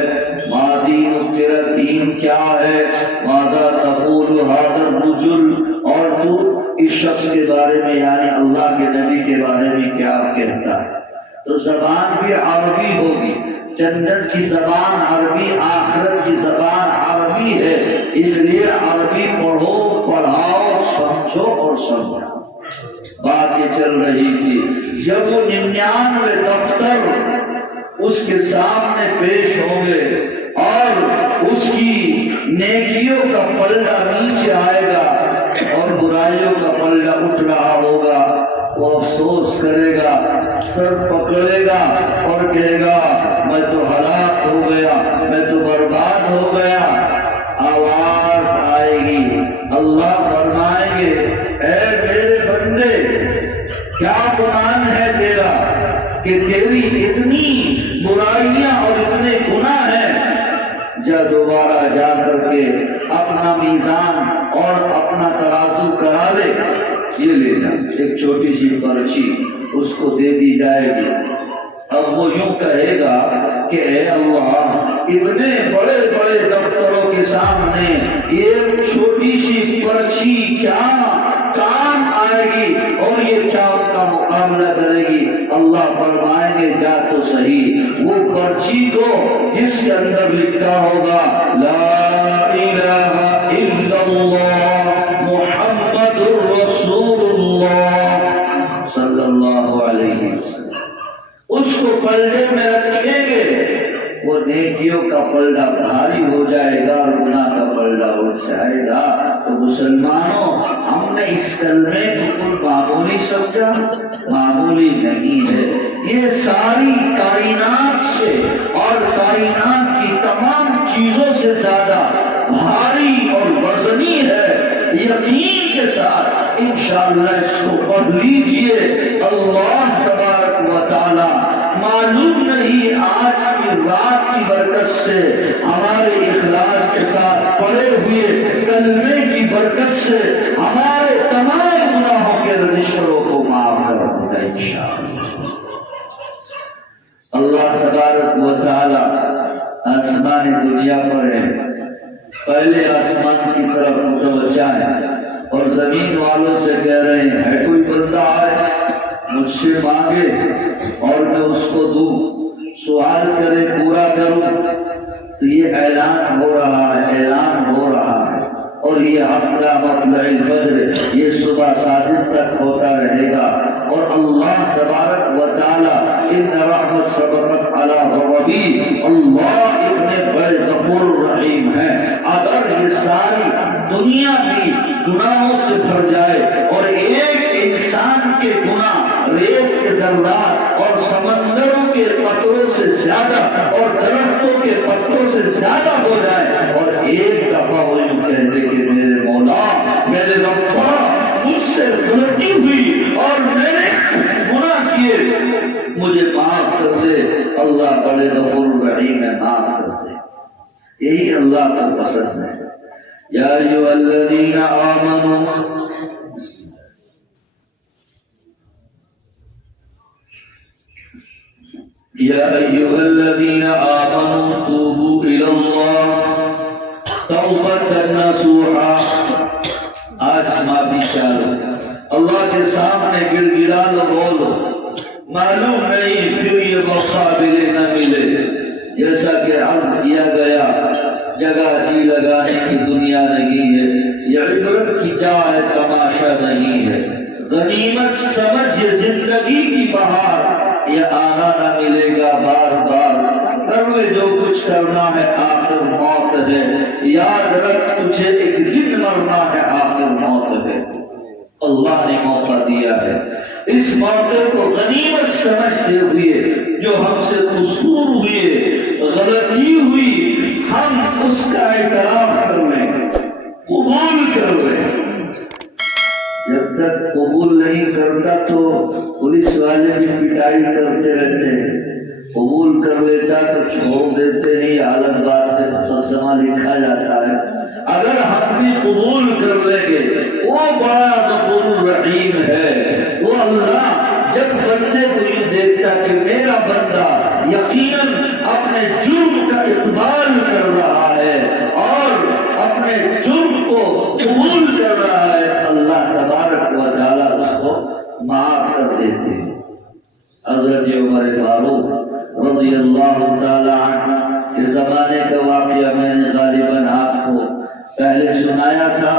ما دینک، تیرا دین کیا ہے، ماذا تقول ھذا الرجل، اور تو اس شخص کے بارے میں یعنی اللہ کے نبی کے بارے میں کیا کہتا ہے۔ تو زبان بھی عربی ہوگی، جنت کی زبان عربی، آخرت کی زبان عربی ہے، اس لیے عربی پڑھو، پڑھاؤ، سمجھو اور سمجھاؤ۔ بات یہ چل رہی تھی، جب وہ 99 دفتر اس کے سامنے پیش ہوں گے اور اس کی نیکیوں کا پلڑا نیچے آئے گا اور برائیوں کا پلڑا اٹھ رہا ہوگا، وہ افسوس کرے گا، سر پکڑے گا اور کہے گا میں تو ہلاک ہو گیا، میں تو برباد ہو گیا۔ آواز آئے گی، اللہ فرمائیں گے اے میرے بندے، کیا گمان ہے تیرا کہ تیری اتنی برائیاں اور اتنے گناہ ہیں؟ جا دوبارہ جا کر کے اپنا میزان اور اپنا ترازو کرا لے، یہ لینا ایک چھوٹی سی پرچی اس کو دے دی جائے گی۔ اب وہ یوں کہے گا کہ اے اللہ، اتنے بڑے بڑے دفتروں کے سامنے یہ چھوٹی سی پرچی کیا کام آئے گی اور یہ کیا اس کا مقابلہ کرے گی؟ اللہ فرمائیں گے جا تو صحیح وہ پرچی کو جس کے اندر لکھا ہوگا لا الہ الا اللہ محمد رسول اللہ صلی اللہ علیہ وسلم، اس کو پلڑے میں رکھیں گے، وہ نیکیوں کا پلڑا بھاری ہو جائے گا اور گناہ کا پلڑا اٹھ جائے گا۔ تو مسلمانوں، ہم نے اس کلمے کو کوئی معمولی سمجھا؟ معمولی نہیں ہے، یہ ساری کائنات سے اور کائنات کی تمام چیزوں سے زیادہ بھاری اور وزنی ہے۔ یقین کے ساتھ انشاءاللہ اس کو پڑھ لیجئے، اللہ تبارک و تعالی معلوم نہیں آج کی رات کی برکت سے ہمارے اخلاص کے ساتھ پڑے ہوئے کلمے کی برکت سے ہمارے تمام گناہوں کے رجسٹروں کو معاف کر دے انشاءاللہ۔ اللہ تبارک و تعالی آسمان دنیا پر ہے، پہلے آسمان کی طرف متوجہ ہے اور زمین والوں سے کہہ رہے ہیں ہے کوئی بندہ آج مجھ سے مانگے اور میں اس کو دوں، سوال کرے پورا کروں؟ تو یہ اعلان ہو رہا ہے، اعلان ہو رہا ہے، اور یہ ہفتہ مطلع الفجر یہ صبح صادق تک ہوتا رہے گا۔ اور اللہ تبارک و تعالی ان رحمت سبقت علی غضبی، اللہ اتنے بڑے غفور رحیم ہیں، اگر یہ ساری دنیا بھی گناہوں سے بھر جائے اور ایک انسان کے گناہ ریت کے ذرات اور سمندروں کے قطروں سے زیادہ اور درختوں کے پتوں سے زیادہ ہو جائے، اور ایک دفعہ وہ یوں کہہ دے کہ میرے مولا، میرے ربا، مجھ سے غلطی ہوئی اور میں نے گناہ کیے، مجھے معاف کر دے، اللہ بڑے غفور رحیم ہے، معاف کر دے۔ یہی اللہ کو پسند ہے۔ یا ایھا الذین آمنوا، یا ایھا الذین آمنوا توبوا الی اللہ توبۃ نصوحا۔ آج معافی چاہو، اللہ کے سامنے گڑ گڑا لو، بولو، معلوم نہیں پھر یہ موقع ملے نہ ملے۔ جیسا کہ عرض کیا گیا، جگہ جی لگانے کی دنیا نہیں ہے، یہ عبرت کی جا ہے، تماشا نہیں ہے۔ غنیمت سمجھ یہ زندگی کی بہار، یہ آنا نہ ملے گا بار بار، کر لے جو کچھ کرنا ہے، آخر موت ہے، یاد رکھ تجھے ایک دن مرنا ہے، آخر موت ہے۔ اللہ نے موقع دیا ہے، اس موقع کو غنیمت سمجھتے ہوئے جو ہم سے قصور ہوئے، غلطی ہوئی، ہم اس کا اعتراف کر لیں، قبول کر لیں۔ جب تک قبول نہیں کرتا تو پولیس والے بھی پٹائی کرتے رہتے ہیں، قبول کر لیتا تو چھوڑ دیتے ہیں، یہ الگ بات ہے، مقدمہ لکھا جاتا ہے۔ اگر ہم بھی قبول کر لیں گے، وہ بڑا غفور رحیم ہے، وہ اللہ جب بندے کو یہ دیکھتا کہ میرا بندہ یقیناً اپنے جرم کا اقبال کر رہا ہے اور اپنے جرم کو قبول کر رہا ہے، اللہ تبارک و تعالیٰ اس کو معاف کر دیتے ہیں۔ حضرت عمر فاروق رضی اللہ تعالیٰ عنہ کے زمانے کا واقعہ میں نے غالباً آپ کو پہلے سنایا تھا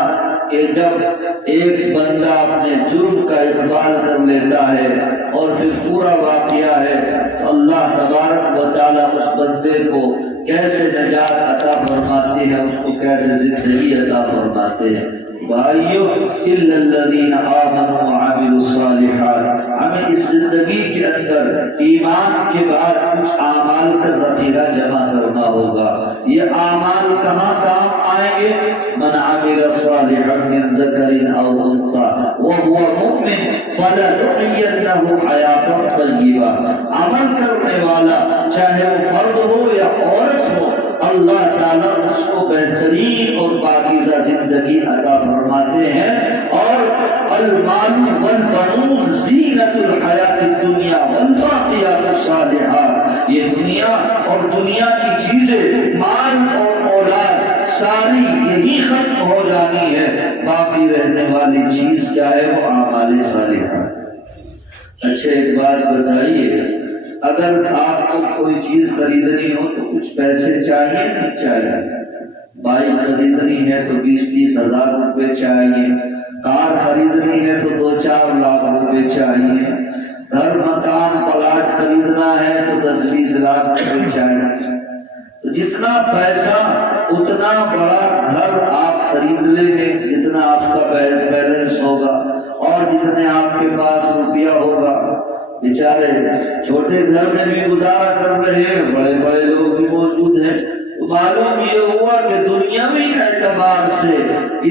کہ جب ایک بندہ اپنے جرم کا اقبال کر لیتا ہے اور پھر پورا واقعہ ہے تو اللہ تبارک و تعالیٰ اس بندے کو کیسے نجات عطا فرماتے ہیں، اس کو کیسے زندگی عطا فرماتے ہیں۔ بھائیو، الا الذین آمنوا وعملوا الصالحات، ہمیں اس زندگی کے اندر ایمان کے بعد کچھ اعمال کا ذخیرہ جمع کرنا ہوگا۔ یہ اعمال کہاں کام آئیں گے؟ من عمل صالحا من ذکر او انثى وهو مؤمن فلنحيينه حیاة طیبہ۔ عمل کرنے والا چاہے وہ مرد ہو یا عورت ہو، اللہ تعالیٰ اس کو بہترین اور پاکیزہ زندگی عطا فرماتے ہیں۔ اور المال والبنون زینت الحیات الدنیا والباقیات الصالحات، یہ دنیا اور دنیا کی چیزیں، مال اور اولاد ساری یہی ختم ہو جانی ہے، باقی رہنے والی چیز کیا ہے؟ وہ اعمال صالحہ۔ اچھا ایک بات بتائیے، اگر آپ کو کوئی چیز خریدنی ہو تو کچھ پیسے چاہیے نہیں چاہیے؟ بائک خریدنی ہے تو 20-30 ہزار روپے چاہیے، کار خریدنی ہے تو 2-4 لاکھ روپے چاہیے، گھر مکان پلاٹ خریدنا ہے تو 10-20 لاکھ روپے چاہیے۔ تو جتنا پیسہ اتنا بڑا گھر آپ خرید لیں گے جتنا آپ کا بیلنس ہوگا، اور جتنے آپ کے پاس روپیہ ہوگا۔ بیچارے چھوٹے گھر میں بھی گزارا کر رہے ہیں، بڑے بڑے لوگ بھی موجود ہیں۔ تو معلوم یہ ہوا کہ دنیاوی اعتبار سے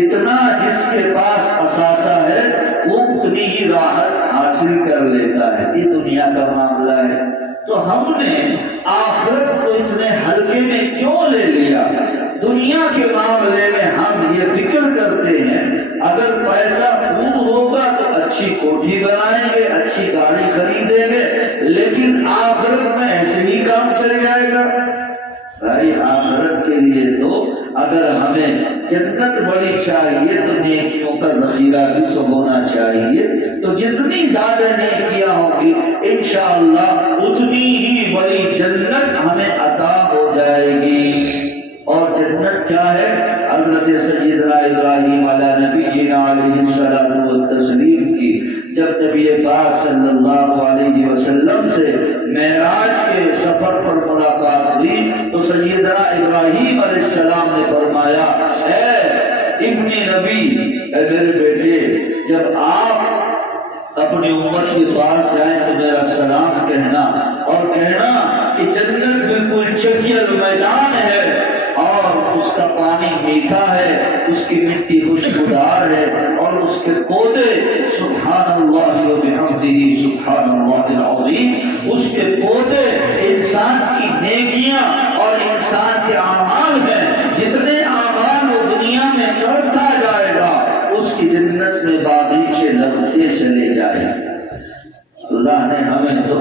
اتنا جس کے پاس اثاثہ ہے وہ اتنی ہی راحت حاصل کر لیتا ہے۔ یہ دنیا کا معاملہ ہے۔ تو ہم نے آخرت کو اتنے ہلکے میں کیوں لے لیا؟ دنیا کے معاملے میں ہم یہ فکر کرتے ہیں اگر پیسہ خوب ہوگا تو اچھی کوٹھی بنائیں گے، اچھی گاڑی خریدیں گے، لیکن آخرت میں ایسے ہی کام چل جائے گا۔ بھائی آخرت کے لیے تو اگر ہمیں جنت بڑی چاہیے تو نیکیوں کا ذخیرہ بھی تو ہونا چاہیے۔ تو جتنی زیادہ نیکیاں ہوگی انشاءاللہ اتنی ہی بڑی جنت ہمیں عطا ہو جائے گی۔ اور جنت کیا ہے؟ حضرت سیدنا ابراہیم علیہ نبینا علیہ الصلوۃ والتسلیم کی جب نبی پاک صلی اللہ علیہ وسلم سے معراج کے سفر پر ملاقات ہوئی تو سیدنا ابراہیم علیہ السلام نے فرمایا، اے ابن نبی، اے میرے بیٹے، جب آپ اپنی امت کے پاس جائیں تو میرا سلام کہنا، اور کہنا کہ جنت بالکل چکیل میدان ہے اور اس کا پانی میٹھا ہے، اس کی مٹی خوشبودار ہے، اور اس کے پودے سبحان اللہ و بحمدہ سبحان اللہ العظیم، اس کے پودے انسان کی نیکیاں اور انسان کے اعمال ہیں۔ جتنے اعمال وہ دنیا میں کرتا جائے گا اس کی جنت میں باغیچے لگتے چلے جائیں۔ اللہ نے ہمیں تو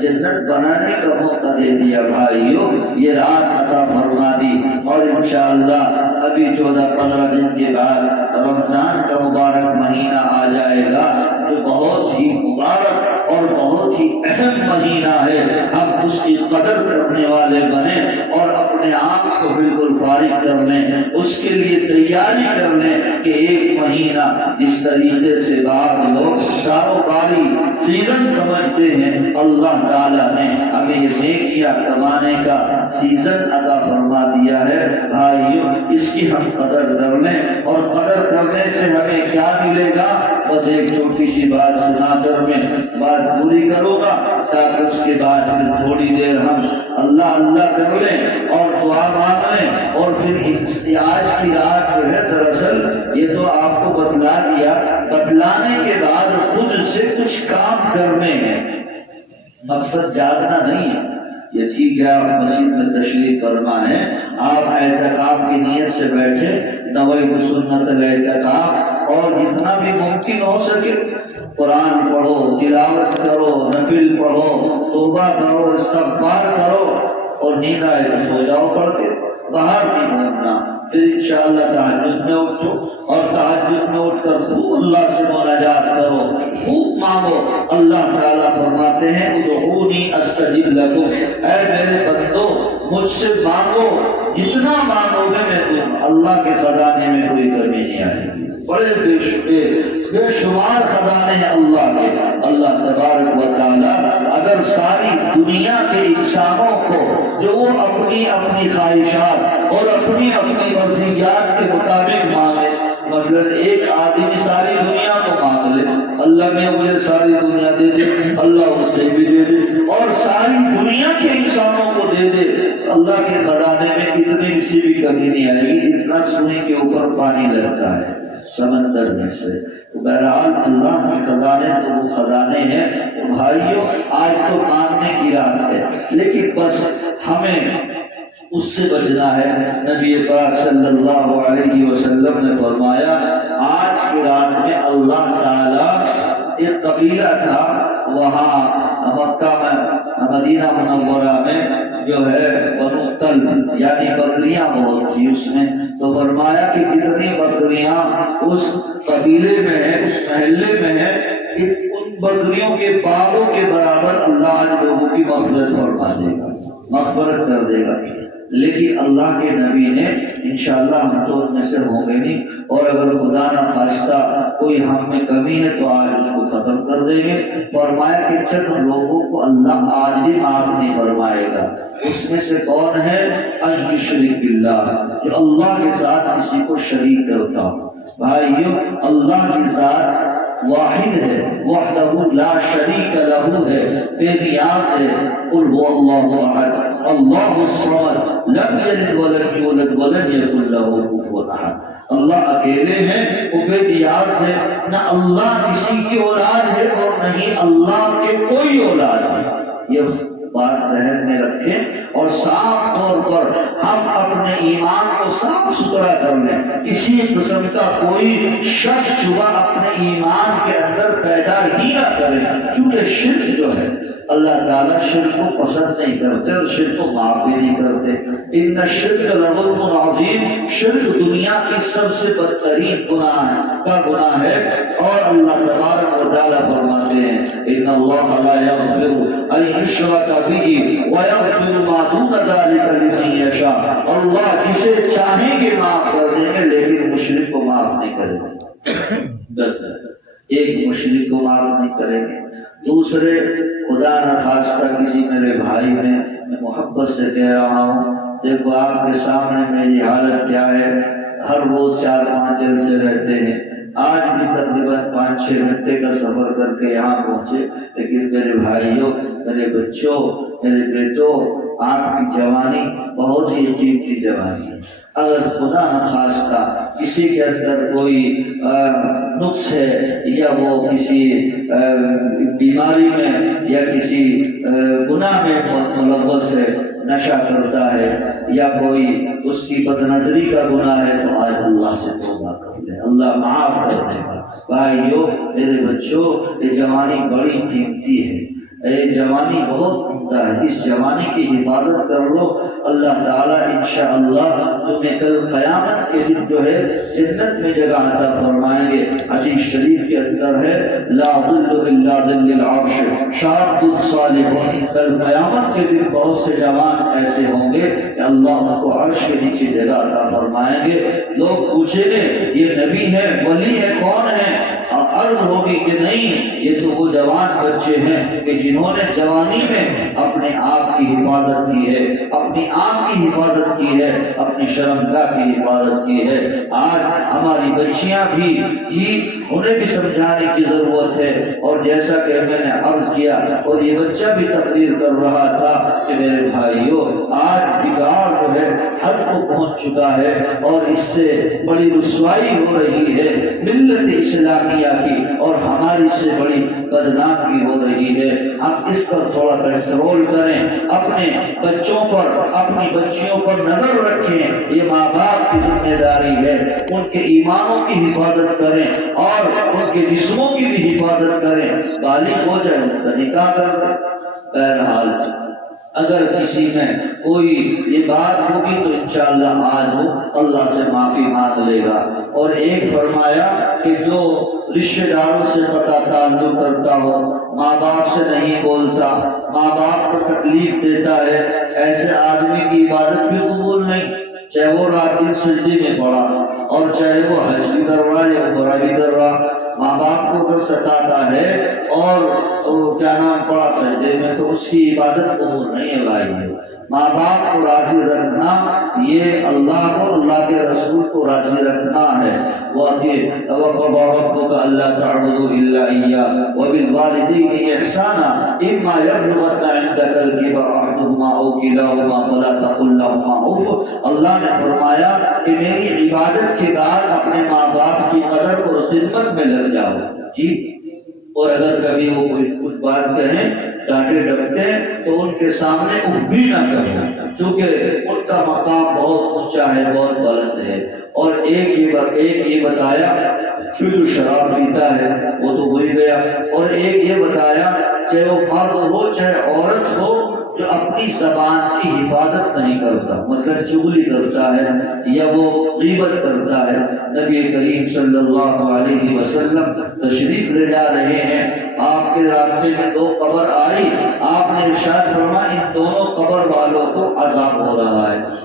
جنت بنانے کا موقع دے دیا بھائیو، یہ رات عطا فرما دی، اور انشاءاللہ ابھی 14-15 دن کے بعد رمضان کا مبارک مہینہ آ جائے گا جو بہت ہی مبارک اور بہت ہی اہم مہینہ ہے۔ ہم اس کی قدر کرنے والے بنیں اور اپنے آپ کو بالکل فارغ کر لیں، اس کے لیے تیاری کر لیں کہ ایک مہینہ جس طریقے سے بعض لوگ کاروباری سیزن سمجھتے ہیں، اللہ تعالیٰ نے ہمیں یہ نیکیاں کمانے کا سیزن عطا فرما دیا ہے۔ بھائیو اس کی ہم قدر کر لیں، اور قدر کرنے سے ہمیں کیا ملے گا؟ بس ایک چھوٹی سی بات سنا کر میں بات پوری کروں گا تاکہ اس کے بعد پھر تھوڑی دیر ہم اللہ اللہ کر لیں اور دعا مانگ لیں، اور پھر آج کی رات جو ہے دراصل یہ تو آپ کو بتلا دیا، بتلانے کے بعد خود سے کچھ کام کرنے ہیں، مقصد جاگنا نہیں ہے۔ یہ ٹھیک ہے آپ مسجد میں تشریف فرما ہے، آپ اعتکاف کی نیت سے بیٹھے، نویت سنت الاعتکاف، اور جتنا بھی ممکن ہو سکے قرآن پڑھو، تلاوت کرو، نفل پڑھو، توبہ کرو، استغفار کرو، اور نیند آئے تو سو جاؤ پڑھ کے، باہر نہیں گھومنا۔ پھر انشاءاللہ تہجد میں اٹھو، اور تہجد میں اٹھ کر خوب اللہ سے مناجات کرو، خوب مانگو۔ اللہ تعالیٰ فرماتے ہیں ادعونی استجب لکم، اے میرے بندو مجھ سے مانگو، جتنا مانگو گے میں دوں۔ اللہ کے خزانے میں کوئی کمی نہیں آئے گی، بڑے بے شمار خزانے ہیں اللہ کے۔ اللہ تبارک و تعالیٰ اگر ساری دنیا کے انسانوں کو جو وہ اپنی اپنی خواہشات اور اپنی اپنی مرضیات کے مطابق مانگے، مثلا ایک آدمی ساری دنیا کو مانگ لے، اللہ میں مجھے ساری دنیا دے دے، اللہ اس سے بھی دے دے، اور ساری دنیا کے انسانوں کو دے دے، اللہ کے خزانے میں اتنی کسی بھی کمی نہیں آئے گی، اتنا سونے کے اوپر پانی لگتا ہے سمندر میں سے۔ بہرحال اللہ کے خزانے تو وہ خزانے ہیں۔ تو بھائیوں آج تو مانگنے کی رات ہے، لیکن بس ہمیں اس سے بچنا ہے۔ نبی پاک صلی اللہ علیہ وسلم نے فرمایا آج کی رات میں اللہ تعالی ایک قبیلہ تھا وہاں مکہ میں مدینہ منورہ میں جو ہے بنو کلب یعنی بکریاں بہت تھی، اس میں تو فرمایا کہ جتنی بکریاں اس قبیلے میں ہیں، اس محلے میں ہیں، ان بکریوں کے باغوں کے برابر اللہ آج لوگوں کی مغفرت فرما دے گا، مغفرت کر دے گا۔ لیکن اللہ کے نبی نے انشاءاللہ ہم تو ان میں سے ہوں گے نہیں، اور اگر خدا نہ خواستہ کوئی ہم میں کمی ہے تو آج اس کو ختم کر دیں گے۔ فرمایا کہ چند لوگوں کو اللہ آج بھی معاف نہیں فرمائے گا۔ اس میں سے کون ہے؟ ان یشرک باللہ، جو اللہ کے ساتھ کسی کو شریک کرتا ہو۔ بھائیو، اللہ کی ذات واحد ہے، وحدہ لا شریک لہ ہے، بے نیاز ہے۔ قل هو اللہ احد اللہ الصمد لم یلد ولم یولد ولم یکن لہ کفوا احد۔ اللہ اکیلے ہیں، وہ بے نیاز ہے، نہ اللہ کسی کی اولاد ہے اور نہ ہی اللہ کے کوئی اولاد ہے۔ یہ بات ذہن میں رکھیں اور صاف طور پر ہم اپنے ایمان کو صاف ستھرا کر لیں، کسی قسم کا کوئی شک شبہ اپنے ایمان کے اندر پیدا ہی نہ کریں، کیونکہ شرک جو ہے اللہ تعالیٰ شرک کو پسند نہیں کرتے اور شرک کو معاف بھی نہیں کرتے۔ ان الشرک لظلم عظیم، شرک دنیا کی سب سے بدترین گناہ ہے، اور اللہ تبارک و تعالیٰ فرماتے ہیں ان اللہ لا یغفر ان یشرک بہ ویغفر ما دون ذلک لمن یشاء۔ اللہ جسے چاہیں گے معاف کر دیں گے، لیکن مشرک کو معاف نہیں کریں گے۔ بس ایک مشرک کو معاف نہیں کریں گے۔ دوسرے، خدا نہ خواستہ کسی میرے بھائی میں محبت سے کہہ رہا ہوں، دیکھو آپ کے سامنے میری حالت کیا ہے، ہر روز 4-5 جلسے رہتے ہیں، آج بھی تقریباً 5-6 گھنٹے کا سفر کر کے یہاں پہنچے، لیکن میرے بھائیوں، میرے بچوں، میرے بیٹوں، آپ کی جوانی بہت ہی قیمتی جوانی ہے۔ اگر خدا نہ خواستہ کسی کے اندر کوئی نقص ہے، یا وہ کسی بیماری میں یا کسی گناہ میں ملوث ہے، نشہ کرتا ہے یا کوئی اس کی بد نظری کا گناہ ہے، تو آج اللہ سے توبہ کر لے، اللہ معاف کر دے گا۔ بھائیو، میرے بچوں، یہ جوانی بڑی قیمتی ہے، یہ جوانی بہت قیمتی ہے، اس جوانی کی حفاظت کر لو، اللہ تعالیٰ انشاءاللہ تمہیں کل قیامت کے دن جو ہے جنت میں جگہ عطا فرمائیں گے۔ حدیث شریف کے اندر ہے لا ظل الا ظل العرش شاب صالح، کل قیامت کے دن بہت سے جوان ایسے ہوں گے کہ اللہ ان کو عرش کے نیچے جگہ عطا فرمائیں گے۔ لوگ پوچھیں گے یہ نبی ہے، ولی ہے، کون ہے؟ عرض ہوگی کہ نہیں، یہ تو وہ جوان بچے ہیں کہ جنہوں نے جوانی میں اپنے آپ کی حفاظت کی ہے، اپنی آپ کی حفاظت کی ہے، اپنی شرمگاہ کی حفاظت کی ہے۔ آج ہماری بچیاں بھی انہیں بھی سمجھانے کی ضرورت ہے، اور جیسا کہ میں نے عرض کیا اور یہ بچہ بھی تقریر کر رہا تھا کہ میرے بھائیوں، آج بگاڑ جو ہے حد کو پہنچ چکا ہے، اور اس سے بڑی رسوائی ہو رہی ہے ملت اسلامیہ کی، اور ہماری سے بڑی بدنامی ہو رہی ہے۔ ہم اس پر تھوڑا کنٹرول کریں، اپنے بچوں پر، اپنی بچیوں پر نظر رکھیں، یہ ماں باپ کی ذمہ داری ہے، ان کے ایمانوں کی حفاظت کریں اور ان کے جسموں کی بھی حفاظت کریں، بالغ ہو جائے ان کا نکاح کر دیں۔ بہرحال اگر کسی میں کوئی یہ بات ہوگی تو انشاءاللہ آج وہ اللہ سے معافی مانگ لے گا۔ اور ایک فرمایا کہ جو رشتہ داروں سے قطع تعلق کرتا ہو، ماں باپ سے نہیں بولتا، ماں باپ کو تکلیف دیتا ہے، ایسے آدمی کی عبادت بھی قبول نہیں، چاہے وہ رات دن سجدے میں پڑا اور چاہے وہ حج بھی کر رہا یا عمرہ بھی کر رہا، ماں باپ کو اگر ستاتا ہے اور کیا نام پڑا سجدے میں، تو اس کی عبادت قبول نہیں ہے۔ بھائی، ماں باپ کو راضی رکھنا یہ اللہ کو، اللہ کے رسول کو راضی رکھنا ہے۔ وَقَضَىٰ رَبُّكَ أَلَّا تَعْبُدُوا إِلَّا إِيَّاهُ وَبِالْوَالِدَيْنِ إِحْسَانًا إِمَّا يَبْلُغَنَّ عِندَكَ الْكِبَرَ أَحَدُهُمَا أَوْ كِلَاهُمَا فَلَا تَقُل لَّهُمَا أُفٍّ۔ اللہ نے فرمایا کہ میری عبادت کے بعد اپنے ماں باپ کی قدر اور خدمت میں لگ جاؤ جی، اور اگر کبھی وہ کوئی کچھ بات کہیں، ڈانٹے ڈپٹے، تو ان کے سامنے اف بھی نہ کرو، چونکہ ان کا مقام بہت اونچا ہے، بہت بلند ہے۔ اور ایک یہ بتایا کہ جو شراب پیتا ہے وہ تو ہو ہی گیا، اور ایک یہ بتایا چاہے وہ مرد ہو چاہے عورت ہو، جو اپنی زبان کی حفاظت نہیں کرتا، مثلا چغلی کرتا ہے یا وہ غیبت کرتا ہے۔ نبی کریم صلی اللہ علیہ وسلم تشریف لے جا رہے ہیں، آپ کے راستے میں دو قبر آئی، آپ نے ارشاد فرمایا ان دونوں قبر والوں کو عذاب ہو رہا ہے۔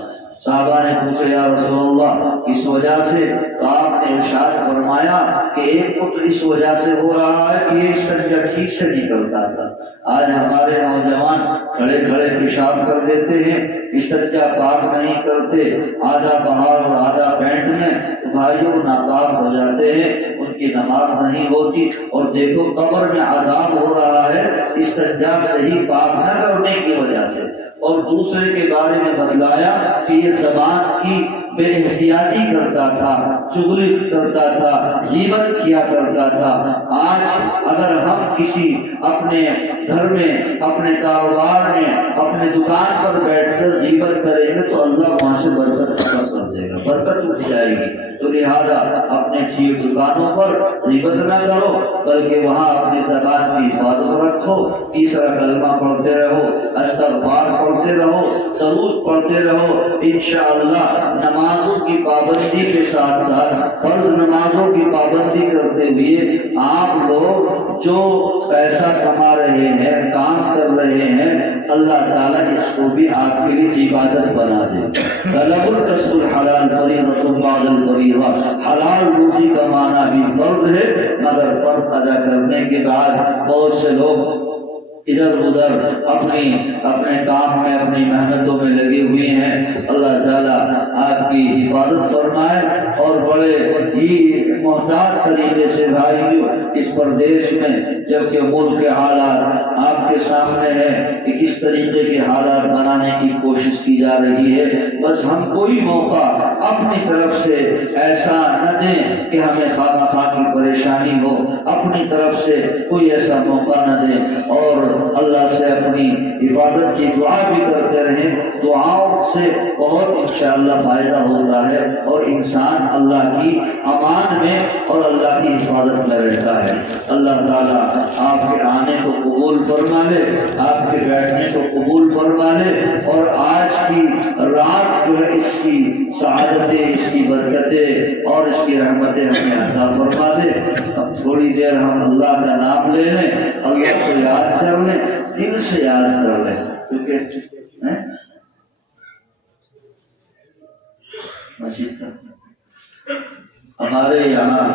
صحابہ نے پوچھا یا رسول اللہ اس وجہ سے؟ تو آپ نے ارشاد فرمایا کہ ایک کو تو اس وجہ سے ہو رہا ہے کہ یہ استنجا ٹھیک سے نہیں کرتا تھا۔ آج ہمارے نوجوان کھڑے کھڑے پیشاب کر دیتے ہیں، استنجا پاک نہیں کرتے، آدھا باہر اور آدھا پینٹ میں، تو بھائیوں ناپاک ہو جاتے ہیں، ان کی نماز نہیں ہوتی۔ اور دیکھو قبر میں عذاب ہو رہا ہے استنجا صحیح پاک نہ کرنے کی وجہ سے۔ اور دوسرے کے بارے میں بتلایا کہ یہ زبان کی بے احتیاطی کرتا تھا، چغلی کرتا تھا، غیبت کیا کرتا تھا۔ آج اگر ہم کسی اپنے گھر میں، اپنے کاروبار میں، اپنے دکان پر بیٹھ کر غیبت کریں گے تو اللہ وہاں سے برکت ختم کر دے گا، برکت اٹھ جائے گی۔ تو لہذا اپنے ٹھیک دکانوں پر غیبت نہ کرو، بلکہ وہاں اپنی زبان کی حفاظت رکھو، تیسرا کلمہ پڑھتے رہو، استغفار پڑھتے رہو، درود پڑھتے رہو۔ انشاءاللہ نمازوں کی پابندی کے ساتھ ساتھ فرض نمازوں کی پابندی کرتے ہوئے آپ لوگ جو پیسہ کما رہے ہیں، کام کر رہے ہیں، اللہ تعالیٰ اس کو بھی آپ کے لیے عبادت بنا دے۔ طلب الکسب الحلال فریضۃ بعد الفریضہ، حلال روزی کمانا بھی فرض ہے، مگر فرض ادا کرنے کے بعد بہت سے لوگ ادھر ادھر اپنے کام میں، اپنی محنتوں میں لگے ہوئے ہیں۔ اللہ تعالیٰ آپ کی حفاظت فرمائے اور بڑے ہی محتاط طریقے سے بھائیوں اس پردیش میں، جبکہ ملک کے حالات آپ کے سامنے ہیں کہ کس طریقے کے حالات بنانے کی کوشش کی جا رہی ہے، بس ہم کوئی موقع اپنی طرف سے ایسا نہ دیں کہ ہمیں خواہ کی پریشانی ہو، اپنی طرف سے کوئی ایسا موقع نہ دیں، اور اللہ سے اپنی حفاظت کی دعا بھی کرتے رہیں۔ دعاؤں سے بہت انشاءاللہ فائدہ ہوتا ہے اور انسان اللہ کی امان میں اور اللہ کی حفاظت میں رہتا ہے۔ اللہ تعالیٰ آپ کے آنے کو قبول فرما لے، آپ کے بیٹھنے کو قبول فرما لے، اور آج کی رات جو ہے اس کی سعادتیں، اس کی برکتیں اور اس کی رحمتیں ہمیں عطا فرما دے۔ اب تھوڑی دیر ہم اللہ کا نام لے لیں، اللہ کو یاد کر لیں، دل سے یاد کر لیں، کیونکہ مسجد ہمارے یہاں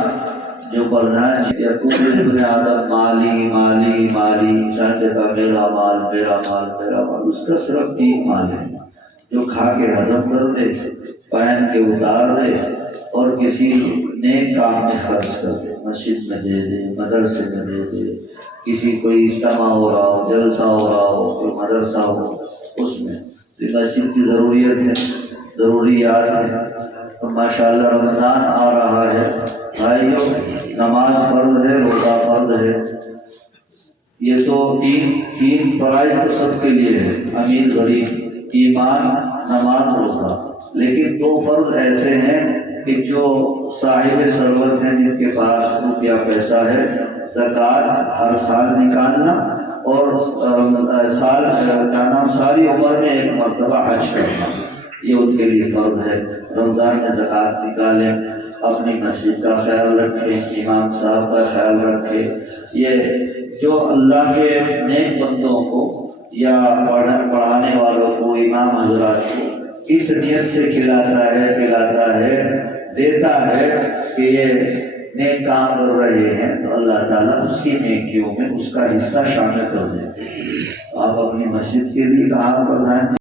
جو پردھان جی ابن آدم مالی مالی مالی چاہتے کا میرا مال میرا مال میرا مال، اس کا صرف تین مال ہے جو کھا کے ہضم کر دے، پہن کے اتار دے اور کسی نیک کام میں خرچ کر دے، مسجد میں دے دے، مدرسے میں دے دے، کسی کوئی اجتماع ہو رہا ہو، جلسہ ہو رہا ہو، کوئی مدرسہ ہو، اس میں مسجد کی ضروریت ہے، ضروریات ہے۔ تو ماشاءاللہ رمضان آ رہا ہے بھائیوں، نماز فرض ہے، روزہ فرض ہے، یہ تو تین فرائض تو سب کے لیے ہے، امیر غریب، ایمان، نماز، روزہ، لیکن دو فرض ایسے ہیں کہ جو صاحب ثروت ہیں، جن کے پاس روپیہ پیسہ ہے، زکوٰۃ ہر سال نکالنا اور ساری عمر میں ایک مرتبہ حج کرنا، یہ ان کے لیے فرض ہے۔ رمضان میں زکوٰۃ نکالیں، اپنی مسجد کا خیال رکھیں، امام صاحب کا خیال رکھیں۔ یہ جو اللہ کے نیک بندوں کو یا پڑھانے والوں کو، امام حضرات کو اس نیت سے کھلاتا ہے، پلاتا ہے، دیتا ہے کہ یہ نیک کام کر رہے ہیں، تو اللہ تعالیٰ اس کی نیکیوں میں اس کا حصہ شامل کر دیتے ہیں۔ آپ اپنی مسجد کے لیے کہاں پردھان